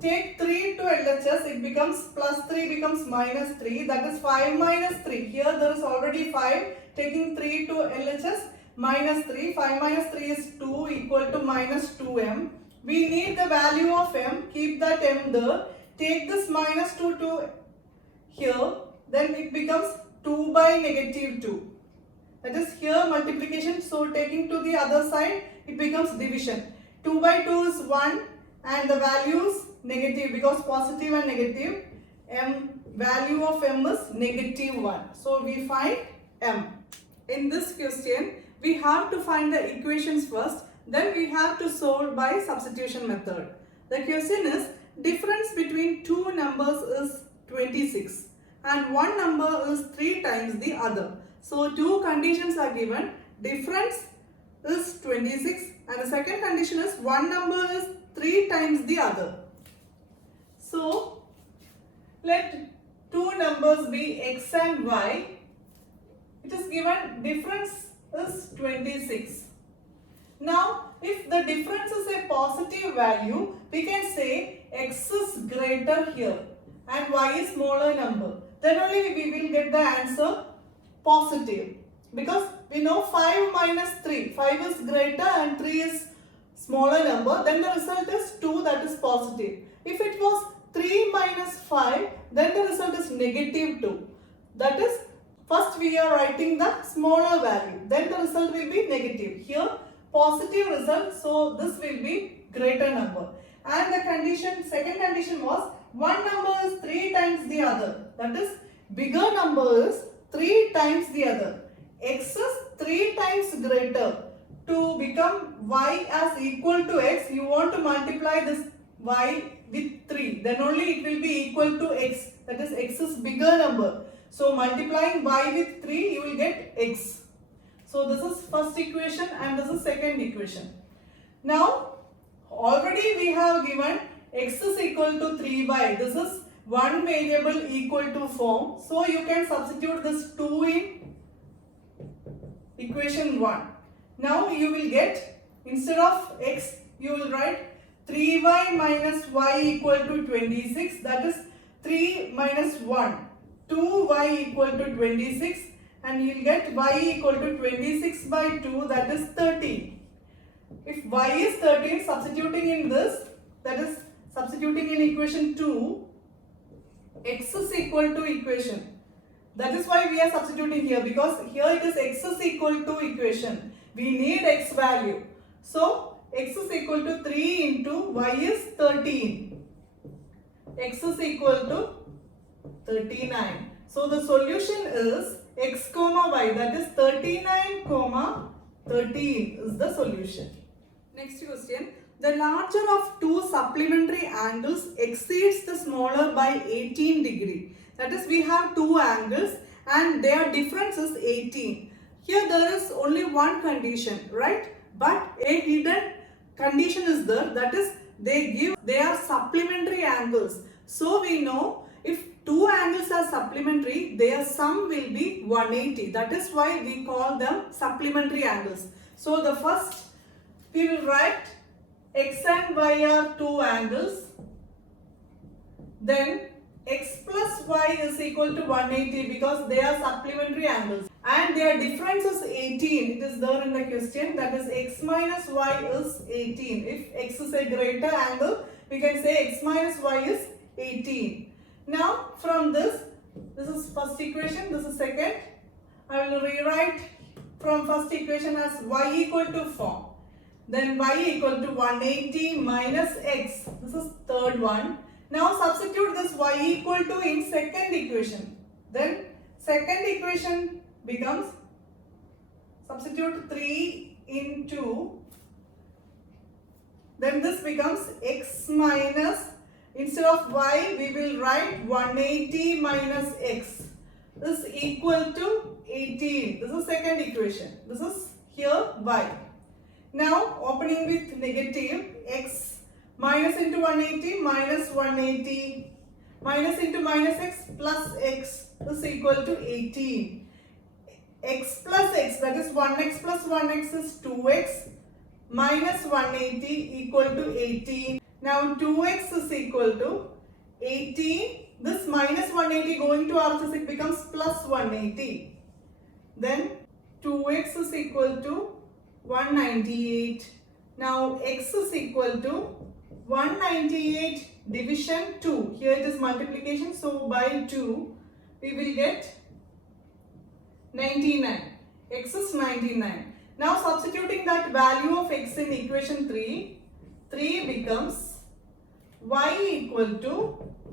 Take 3 to LHS, it becomes plus 3 becomes minus 3, that is 5 minus 3. Here there is already 5. Taking 3 to LHS, minus 3. 5 minus 3 is 2 equal to minus 2m. We need the value of m. Keep that m there. Take this minus 2 to here. Then it becomes 2 by negative 2. That is here multiplication. So taking to the other side, it becomes division. 2 by 2 is 1 and the value is negative because positive and negative. Value of m is negative 1. So we find m. In this question, we have to find the equations first. Then we have to solve by substitution method. The question is, difference between two numbers is 26 and one number is 3 times the other. So two conditions are given. Difference is 26 and the second condition is one number is 3 times the other. So let two numbers be x and y. It is given difference is 26. Now if the difference is a positive value, we can say x is greater here and y is smaller number. Then only we will get the answer positive, because we know 5 minus 3. 5 is greater and 3 is smaller number. Then the result is 2, that is positive. If it was 3 minus 5, then the result is negative 2. That is, first we are writing the smaller value. Then the result will be negative. Here positive result, so this will be greater number. And the condition, second condition was one number is 3 times the other. That is, bigger number is 3 times the other. X is 3 times greater. To become y as equal to x, you want to multiply this y with 3. Then only it will be equal to x. That is, x is bigger number. So multiplying y with 3, you will get x. So this is first equation and this is second equation. Now already we have given x is equal to 3y. This is one variable equal to form. So you can substitute this 2 in equation 1. Now you will get, instead of x, you will write 3y minus y equal to 26. That is 3 minus 1. 2y equal to 26. And you will get y equal to 26 by 2, that is 13. If y is 13, substituting in this, that is substituting in equation 2, x is equal to equation. That is why we are substituting here, because here it is x is equal to equation. We need x value. So x is equal to 3 into y is 13. X is equal to 39. So the solution is x comma y, that is 39 comma 13 is the solution. Next question. The larger of two supplementary angles exceeds the smaller by 18 degree. That is, we have two angles and their difference is 18. Here there is only one condition, right? But a hidden condition is there. That is, they are supplementary angles. So we know if two angles are supplementary, their sum will be 180. That is why we call them supplementary angles. So the first we will write x and y are two angles. Then x plus y is equal to 180 because they are supplementary angles. And their difference is 18. It is there in the question. That is, x minus y is 18. If x is a greater angle, we can say x minus y is 18. Now from this is first equation, this is second. I will rewrite from first equation as y equal to 4. Then y equal to 180 minus x. This is third one. Now substitute this y equal to in second equation. Then second equation becomes, substitute 3 into, then this becomes x minus, instead of y we will write 180 minus x. This is equal to 18. This is second equation. This is here y. Now opening with negative, x minus into 180 minus 180 minus into minus x plus x is equal to 18. X plus x, that is 1x plus 1x is 2x minus 180 equal to 18. Now 2x is equal to 18. This minus 180 going to RHS, it becomes plus 180. Then 2x is equal to 198. Now x is equal to 198 division 2. Here it is multiplication, so by 2 we will get 99. X is 99. Now substituting that value of x in equation 3, 3 becomes y equal to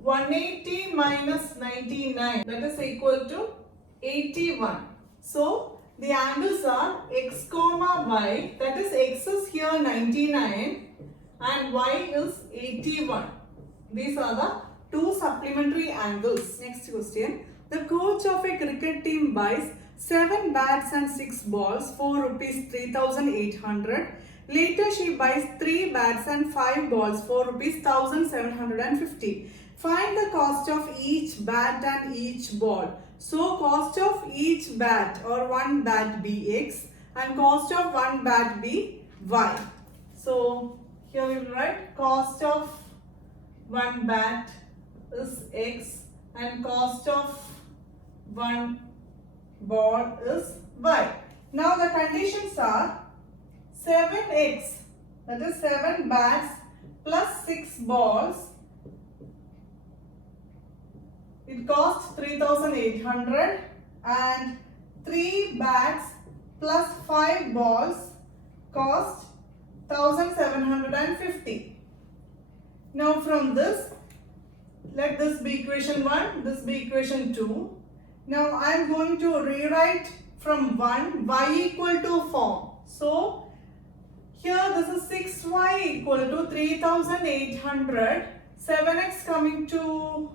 180 minus 99, that is equal to 81. So the angles are x comma y, that is x is here 99 and y is 81. These are the two supplementary angles. Next question. The coach of a cricket team buys 7 bats and 6 balls for rupees 3,800. Later she buys 3 bats and 5 balls for rupees 1,750. Find the cost of each bat and each ball. So cost of each bat or one bat be x and cost of one bat be y. So here we will write cost of one bat is x and cost of one ball is y. Now the conditions are 7x, that is 7 bats plus 6 balls. It costs 3,800 and 3 bats plus 5 balls cost 1,750. Now from this, let this be equation 1, this be equation 2. Now I am going to rewrite from 1 y equal to form. So here this is 6y equal to 3,800, 7x coming to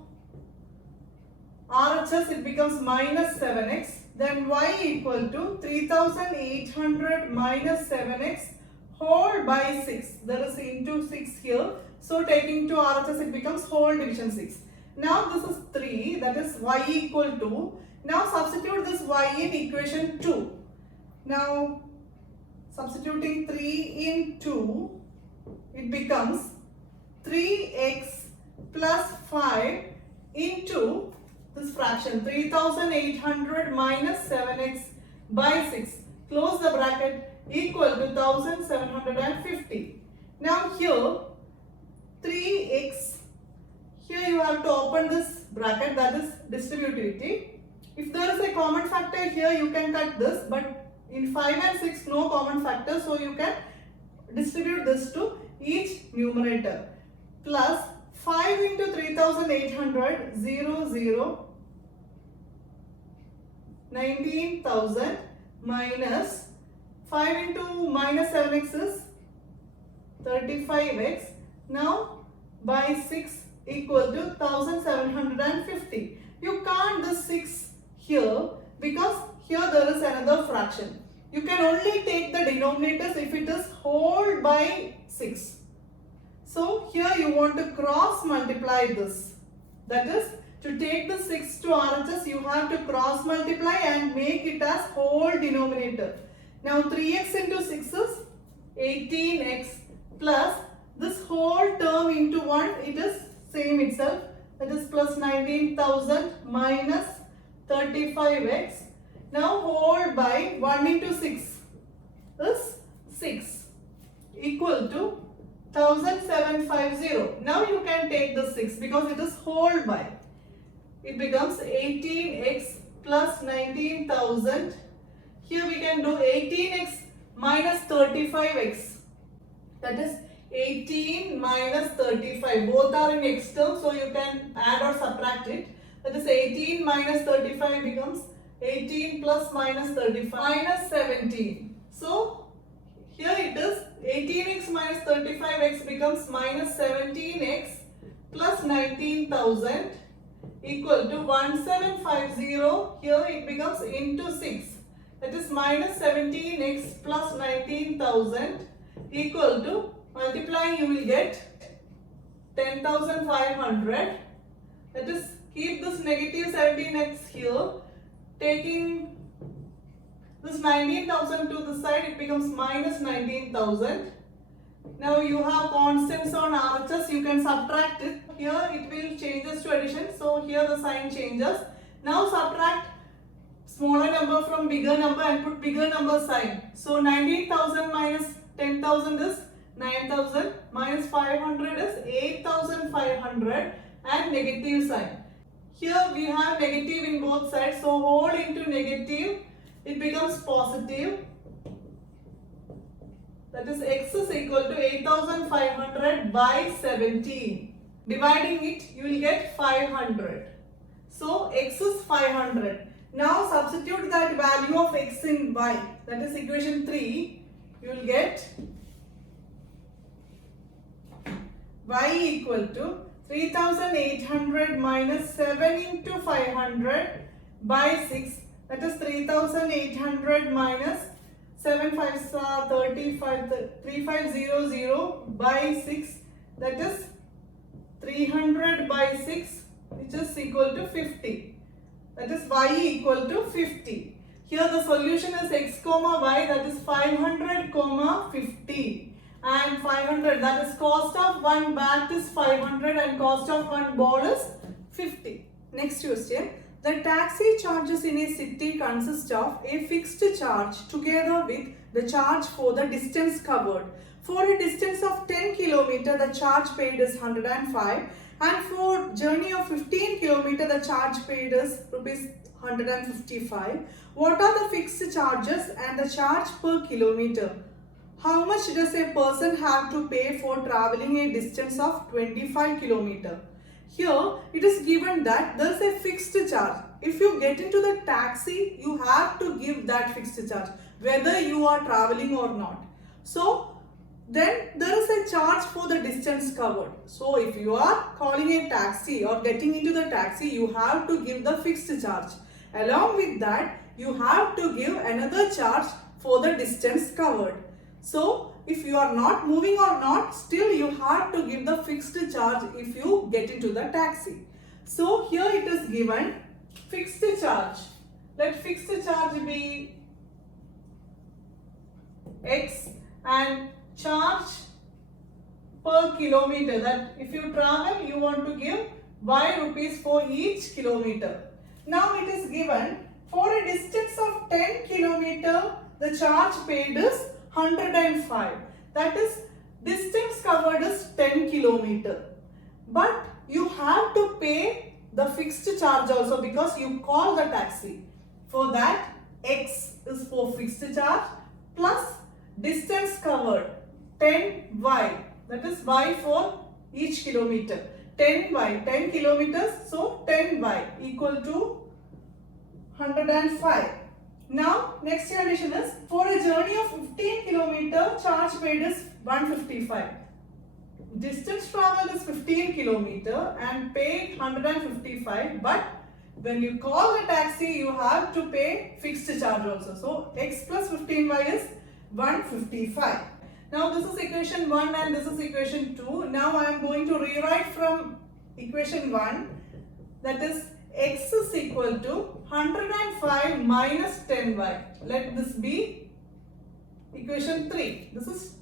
RHS, it becomes minus 7x. Then y equal to 3,800 minus 7x whole by 6. There is into 6 here. So taking to RHS, it becomes whole division 6. Now this is 3, that is y equal to. Now substitute this y in equation 2. Now substituting 3 in 2, it becomes 3x plus 5 into this fraction 3,800 minus 7x by 6. Close the bracket, equal to 1,750. Now here 3x, here you have to open this bracket, that is distributivity. If there is a common factor here, you can cut this, but in 5 and 6 no common factor, so you can distribute this to each numerator. Plus 5 into 3,800, 0, 19,000 minus 5 into minus 7x is 35x. Now by 6 equal to 1,750. You can't this 6 here because here there is another fraction. You can only take the denominators if it is whole by 6. So here you want to cross multiply this. That is, to take the 6 to RHS, you have to cross multiply and make it as whole denominator. Now 3x into 6 is 18x plus this whole term into 1, it is same itself. That is plus 19,000 minus 35x. Now whole by 1 into 6 is 6 equal to 1,750. Now you can take the 6 because it is whole by. It becomes 18x plus 19,000. Here we can do 18x minus 35x. That is 18 minus 35. Both are in x term, so you can add or subtract it. That is 18 minus 35 becomes 18 plus minus 35 minus 17. So here it is 18x minus 35x becomes minus 17x plus 19,000 equal to 1750. Here it becomes into 6. That is minus 17x plus 19,000 equal to, multiplying you will get 10,500. That is, keep this negative 17x here. Taking this 19,000 to the side, it becomes minus 19,000. Now you have constants on RHS, you can subtract it. Here it will changes to addition, so here the sign changes. Now subtract smaller number from bigger number and put bigger number sign. So 19,000 minus 10,000 is 9,000 minus 500 is 8,500 and negative sign. Here we have negative in both sides, so whole into negative, it becomes positive. That is x is equal to 8,500 by 17. Dividing it, you will get 500. So x is 500. Now substitute that value of x in y, that is equation 3, you will get y equal to 3800 minus 7 into 500 by 6, that is 3800 minus 7 5s are 35, 3500 by 6, that is 300 by 6, which is equal to 50. That is y equal to 50. Here the solution is x comma y, that is 500 comma 50. And 500, that is cost of one bat is 500 and cost of one ball is 50. Next question. The taxi charges in a city consist of a fixed charge together with the charge for the distance covered. For a distance of 10 km, the charge paid is 105, and for journey of 15 km, the charge paid is rupees 155. What are the fixed charges and the charge per kilometer? How much does a person have to pay for traveling a distance of 25 km? Here it is given that there is a fixed charge. If you get into the taxi, you have to give that fixed charge, whether you are traveling or not. So then there is a charge for the distance covered. So if you are calling a taxi or getting into the taxi, you have to give the fixed charge. Along with that, you have to give another charge for the distance covered. So if you are not moving or not, still you have to give the fixed charge if you get into the taxi. So here it is given fixed charge. Let fixed charge be x and charge per kilometer, that if you travel you want to give y rupees for each kilometer. Now it is given for a distance of 10 kilometer, the charge paid is 105. That is distance covered is 10 kilometer. But you have to pay the fixed charge also because you call the taxi. For that, x is for fixed charge plus distance covered 10y, that is y for each kilometer. 10y, 10 kilometers, so 10y equal to 105. Now next condition is for a journey of 15 kilometer, charge paid is 155. Distance traveled is 15 kilometer and paid 155, but when you call the taxi you have to pay fixed charge also. So x plus 15y is 155. Now this is equation 1 and this is equation 2. Now I am going to rewrite from equation 1, that is x is equal to 105 minus 10y. Let this be equation 3. This is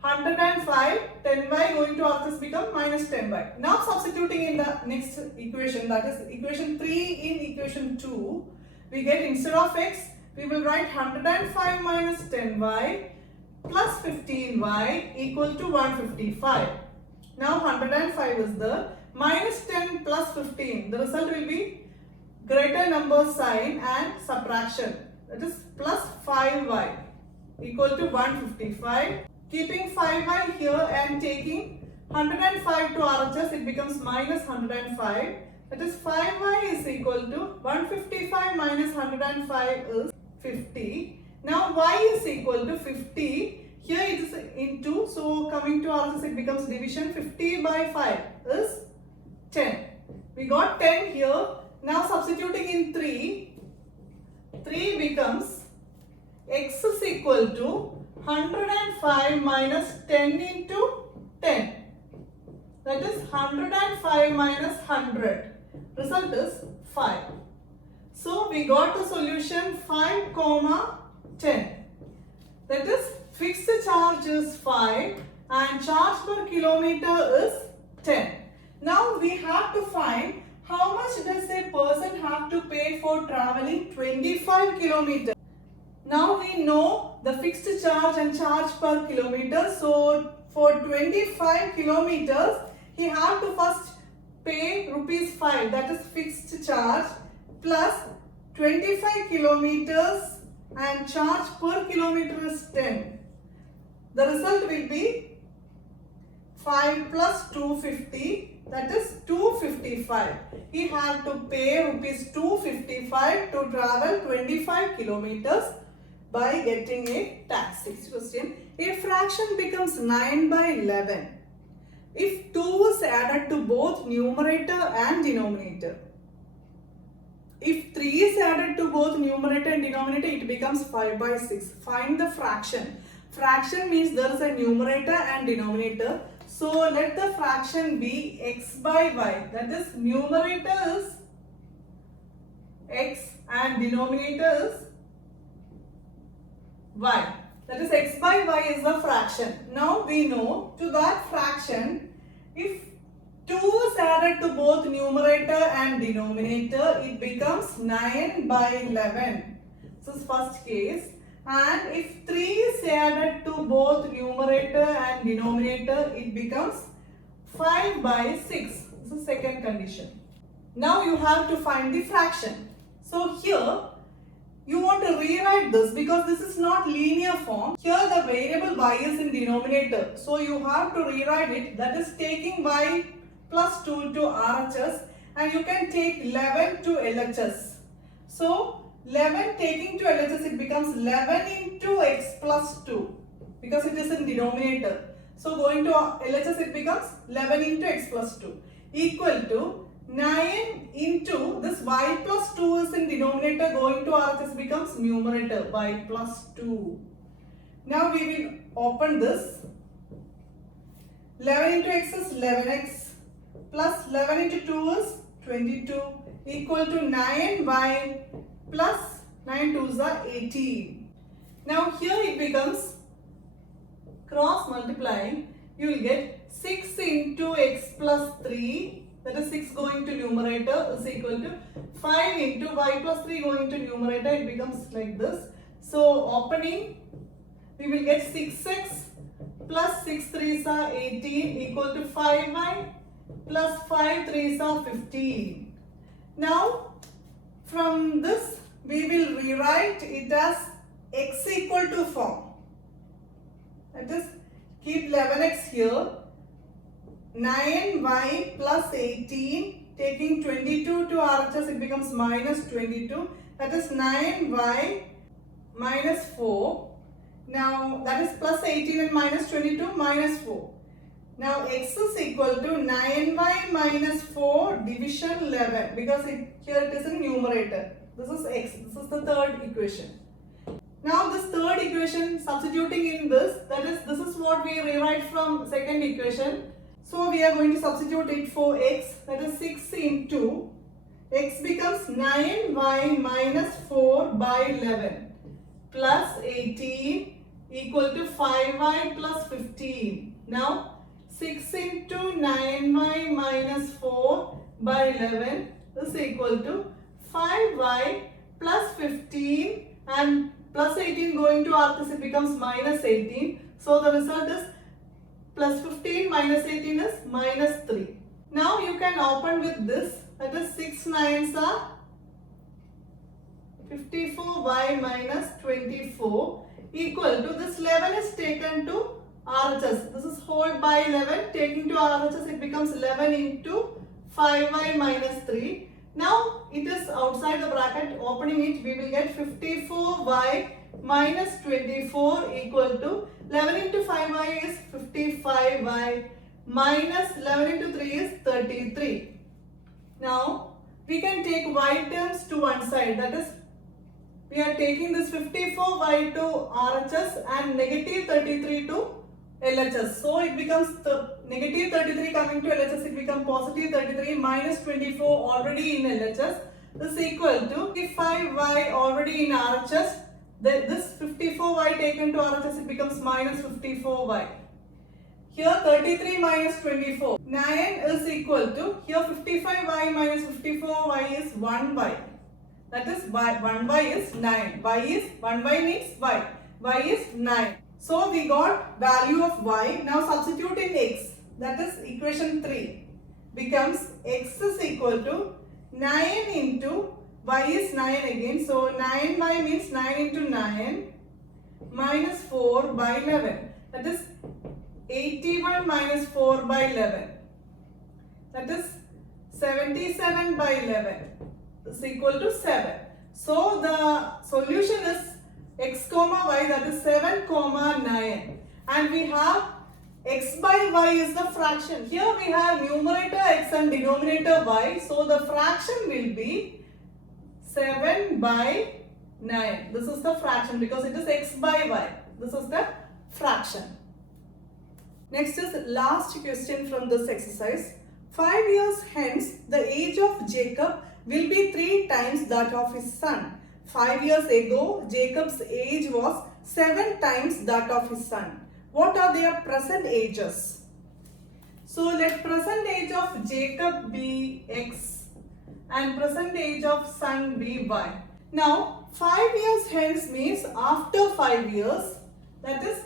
105, 10y going to all this become minus 10y. Now substituting in the next equation, that is equation 3 in equation 2, we get instead of x, we will write 105 minus 10y plus 15y equal to 155. Now 105 is there, minus 10 plus 15, the result will be greater number sign and subtraction, that is plus 5y equal to 155. Keeping 5y here and taking 105 to RHS, it becomes minus 105, that is 5y is equal to 155 minus 105 is 50. Now y is equal to 50, here it is into, so coming to RHS it becomes division, 50 by 5 is 10. We got 10 here. Now substituting in 3 becomes x is equal to 105 minus 10 into 10. That is 105 minus 100. Result is 5. So we got the solution 5 comma 10. That is fixed charge is 5 and charge per kilometer is 10. Now we have to find how much does a person have to pay for traveling 25 kilometers. Now we know the fixed charge and charge per kilometer. So for 25 kilometers, he have to first pay rupees 5, that is fixed charge, plus 25 kilometers and charge per kilometer is 10. The result will be 5 plus 250, that is 255. He had to pay rupees 255 to travel 25 kilometers by getting a taxi. Next question. A fraction becomes 9 by 11 if 2 is added to both numerator and denominator. If 3 is added to both numerator and denominator, it becomes 5 by 6. Find the fraction. Fraction means there is a numerator and denominator. So let the fraction be x by y. That is, numerator is x and denominator is y. That is, x by y is the fraction. Now we know to that fraction, if 2 is added to both numerator and denominator, it becomes 9 by 11. This is first case. And if 3 is added to both numerator and denominator, it becomes 5 by 6. This is second condition. Now you have to find the fraction. So here, you want to rewrite this because this is not linear form. Here the variable y is in denominator. So you have to rewrite it. That is taking y plus 2 to RHS, and you can take 11 to LHS. So 11 taking to LHS, it becomes 11 into x plus 2 because it is in denominator. So going to LHS, it becomes 11 into x plus 2 equal to 9 into this y plus 2 is in denominator, going to RHS becomes numerator, y plus 2. Now we will open this. 11 into x is 11x plus 11 into 2 is 22 equal to 9y plus 9 2s are 18. Now here it becomes cross multiplying. You will get 6 into x plus 3, that is 6 going to numerator, is equal to 5 into y plus 3 going to numerator. It becomes like this. So opening, we will get 6x plus 6 3s are 18 equal to 5y plus 5 3s are 15. Now from this we will rewrite it as x equal to form. That is, keep 11x here, 9y plus 18, taking 22 to RHS, it becomes minus 22. That is 9y minus 4. Now that is plus 18 and minus 22 minus 4. Now x is equal to 9y minus 4 division 11 because here it is in numerator. This is x. This is the third equation. Now this third equation, substituting in this, that is, this is what we rewrite from second equation. So we are going to substitute it for x, that is 6 into x becomes 9y minus 4 by 11 plus 18 equal to 5y plus 15. Now 6 into 9y minus 4 by 11 is equal to 5y plus 15, and plus 18 going to RHS, it becomes minus 18. So the result is plus 15 minus 18 is minus 3. Now you can open with this, that is 6 9s are 54y minus 24 equal to this 11 is taken to RHS. This is whole by 11, taking to RHS, it becomes 11 into 5y minus 3. Now it is outside the bracket, opening it, we will get 54y minus 24 equal to 11 into 5y is 55y minus 11 into 3 is 33. Now we can take y terms to one side, that is, we are taking this 54y to RHS and negative 33 to LHS. So it becomes the negative 33 coming to LHS, it becomes positive 33 minus 24 already in LHS is equal to 55y already in RHS. This 54y taken to RHS, it becomes minus 54y. Here 33 minus 24. 9 is equal to, here 55y minus 54y is 1y. That is 1y is 9. 1y means y. Y is 9. So we got value of y. Now substitute in x. That is equation 3. Becomes x is equal to 9 into y is 9 again. So 9y means 9 into 9 minus 4 by 11. That is 81 minus 4 by 11. that is 77 by 11 is equal to 7. So the solution is x comma y, that is 7 comma 9, and we have x by y is the fraction. Here we have numerator x and denominator y, so the fraction will be 7 by 9. This is the fraction because it is x by y. This is the fraction. Next is last question from this exercise. 5 years hence, the age of Jacob will be 3 times that of his son. 5 years ago, Jacob's age was 7 times that of his son. What are their present ages? So let present age of Jacob be x and present age of son be y. Now 5 years hence means after 5 years, that is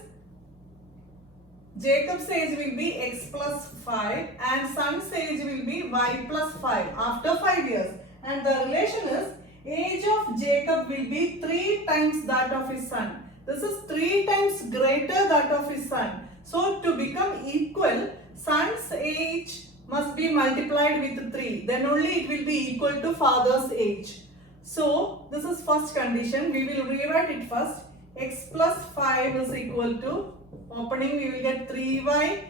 Jacob's age will be x plus 5 and son's age will be y plus 5 after 5 years. And the relation is age of Jacob will be 3 times that of his son. This is 3 times greater that of his son. So to become equal, son's age must be multiplied with 3. Then only it will be equal to father's age. So this is first condition. We will rewrite it first. X plus 5 is equal to, opening we will get 3y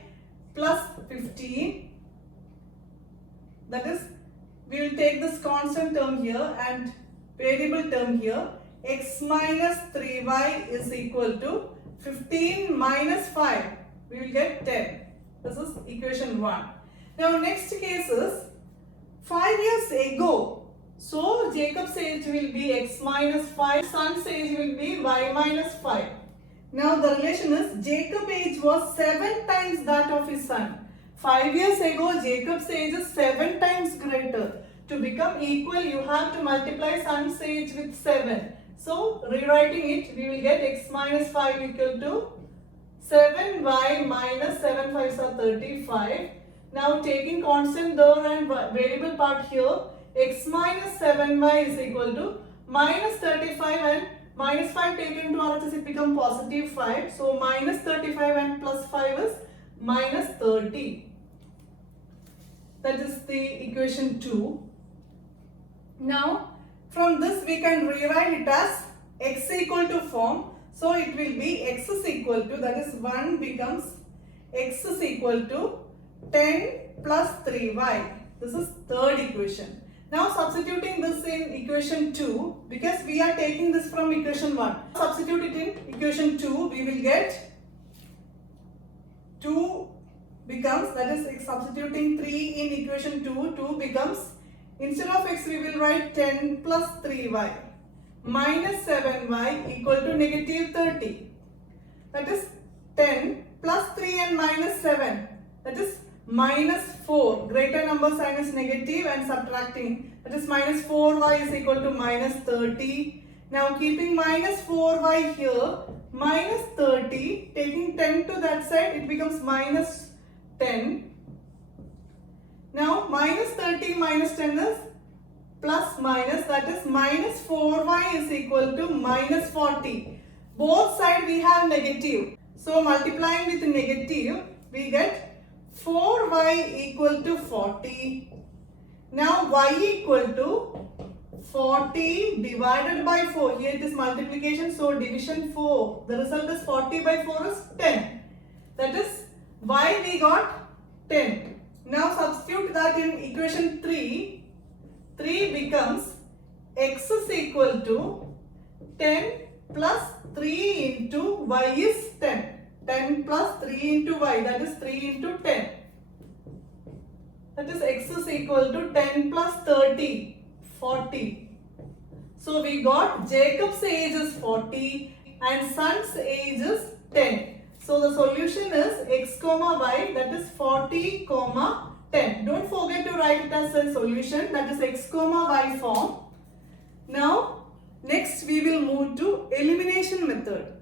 plus 15. That is, we will take this constant term here and variable term here. X minus 3y is equal to 15 minus 5. We will get 10. This is equation 1. Now next case is 5 years ago. So Jacob's age will be x minus 5. Son's age will be y minus 5. Now the relation is Jacob's age was 7 times that of his son. 5 years ago Jacob's age is 7 times greater. To become equal you have to multiply son's age with 7. So rewriting it we will get x minus 5 equal to 7y minus 7 5s are 35. Now taking constant there and variable part here, x minus 7y is equal to minus 35 and minus 5 taken to RHS it become positive 5. So minus 35 and plus 5 is minus 30. That is the equation 2. Now from this we can rewrite it as x equal to form. So it will be x is equal to, that is 1 becomes x is equal to 10 plus 3y. This is third equation. Now substituting this in equation 2, because we are taking this from equation 1. Substitute it in equation 2, we will get 2 becomes, that is substituting 3 in equation 2, 2 becomes, instead of x we will write 10 plus 3y minus 7y equal to negative 30. That is 10 plus 3 and minus 7. That is minus 4. Greater number sign is negative and subtracting. That is minus 4y is equal to minus 30. Now keeping minus 4y here, minus 30, taking 10 to that side, it becomes minus 10. Now minus 30 minus 10 is plus minus, that is minus 4y is equal to minus 40. Both sides we have negative. So multiplying with negative, we get 4y equal to 40. Now y equal to 40 divided by 4. Here it is multiplication, so division 4. The result is 40 by 4 is 10. That is y we got 10. Now substitute that in equation 3. 3 becomes x is equal to 10 plus 3 into y is 10. 10 plus 3 into y, that is 3 into 10. That is x is equal to 10 plus 30, 40. So we got Jacob's age is 40 and son's age is 10. So the solution is x comma y, that is 40 comma 10. Don't forget to write it as a solution, that is x comma y form. Now next we will move to elimination method.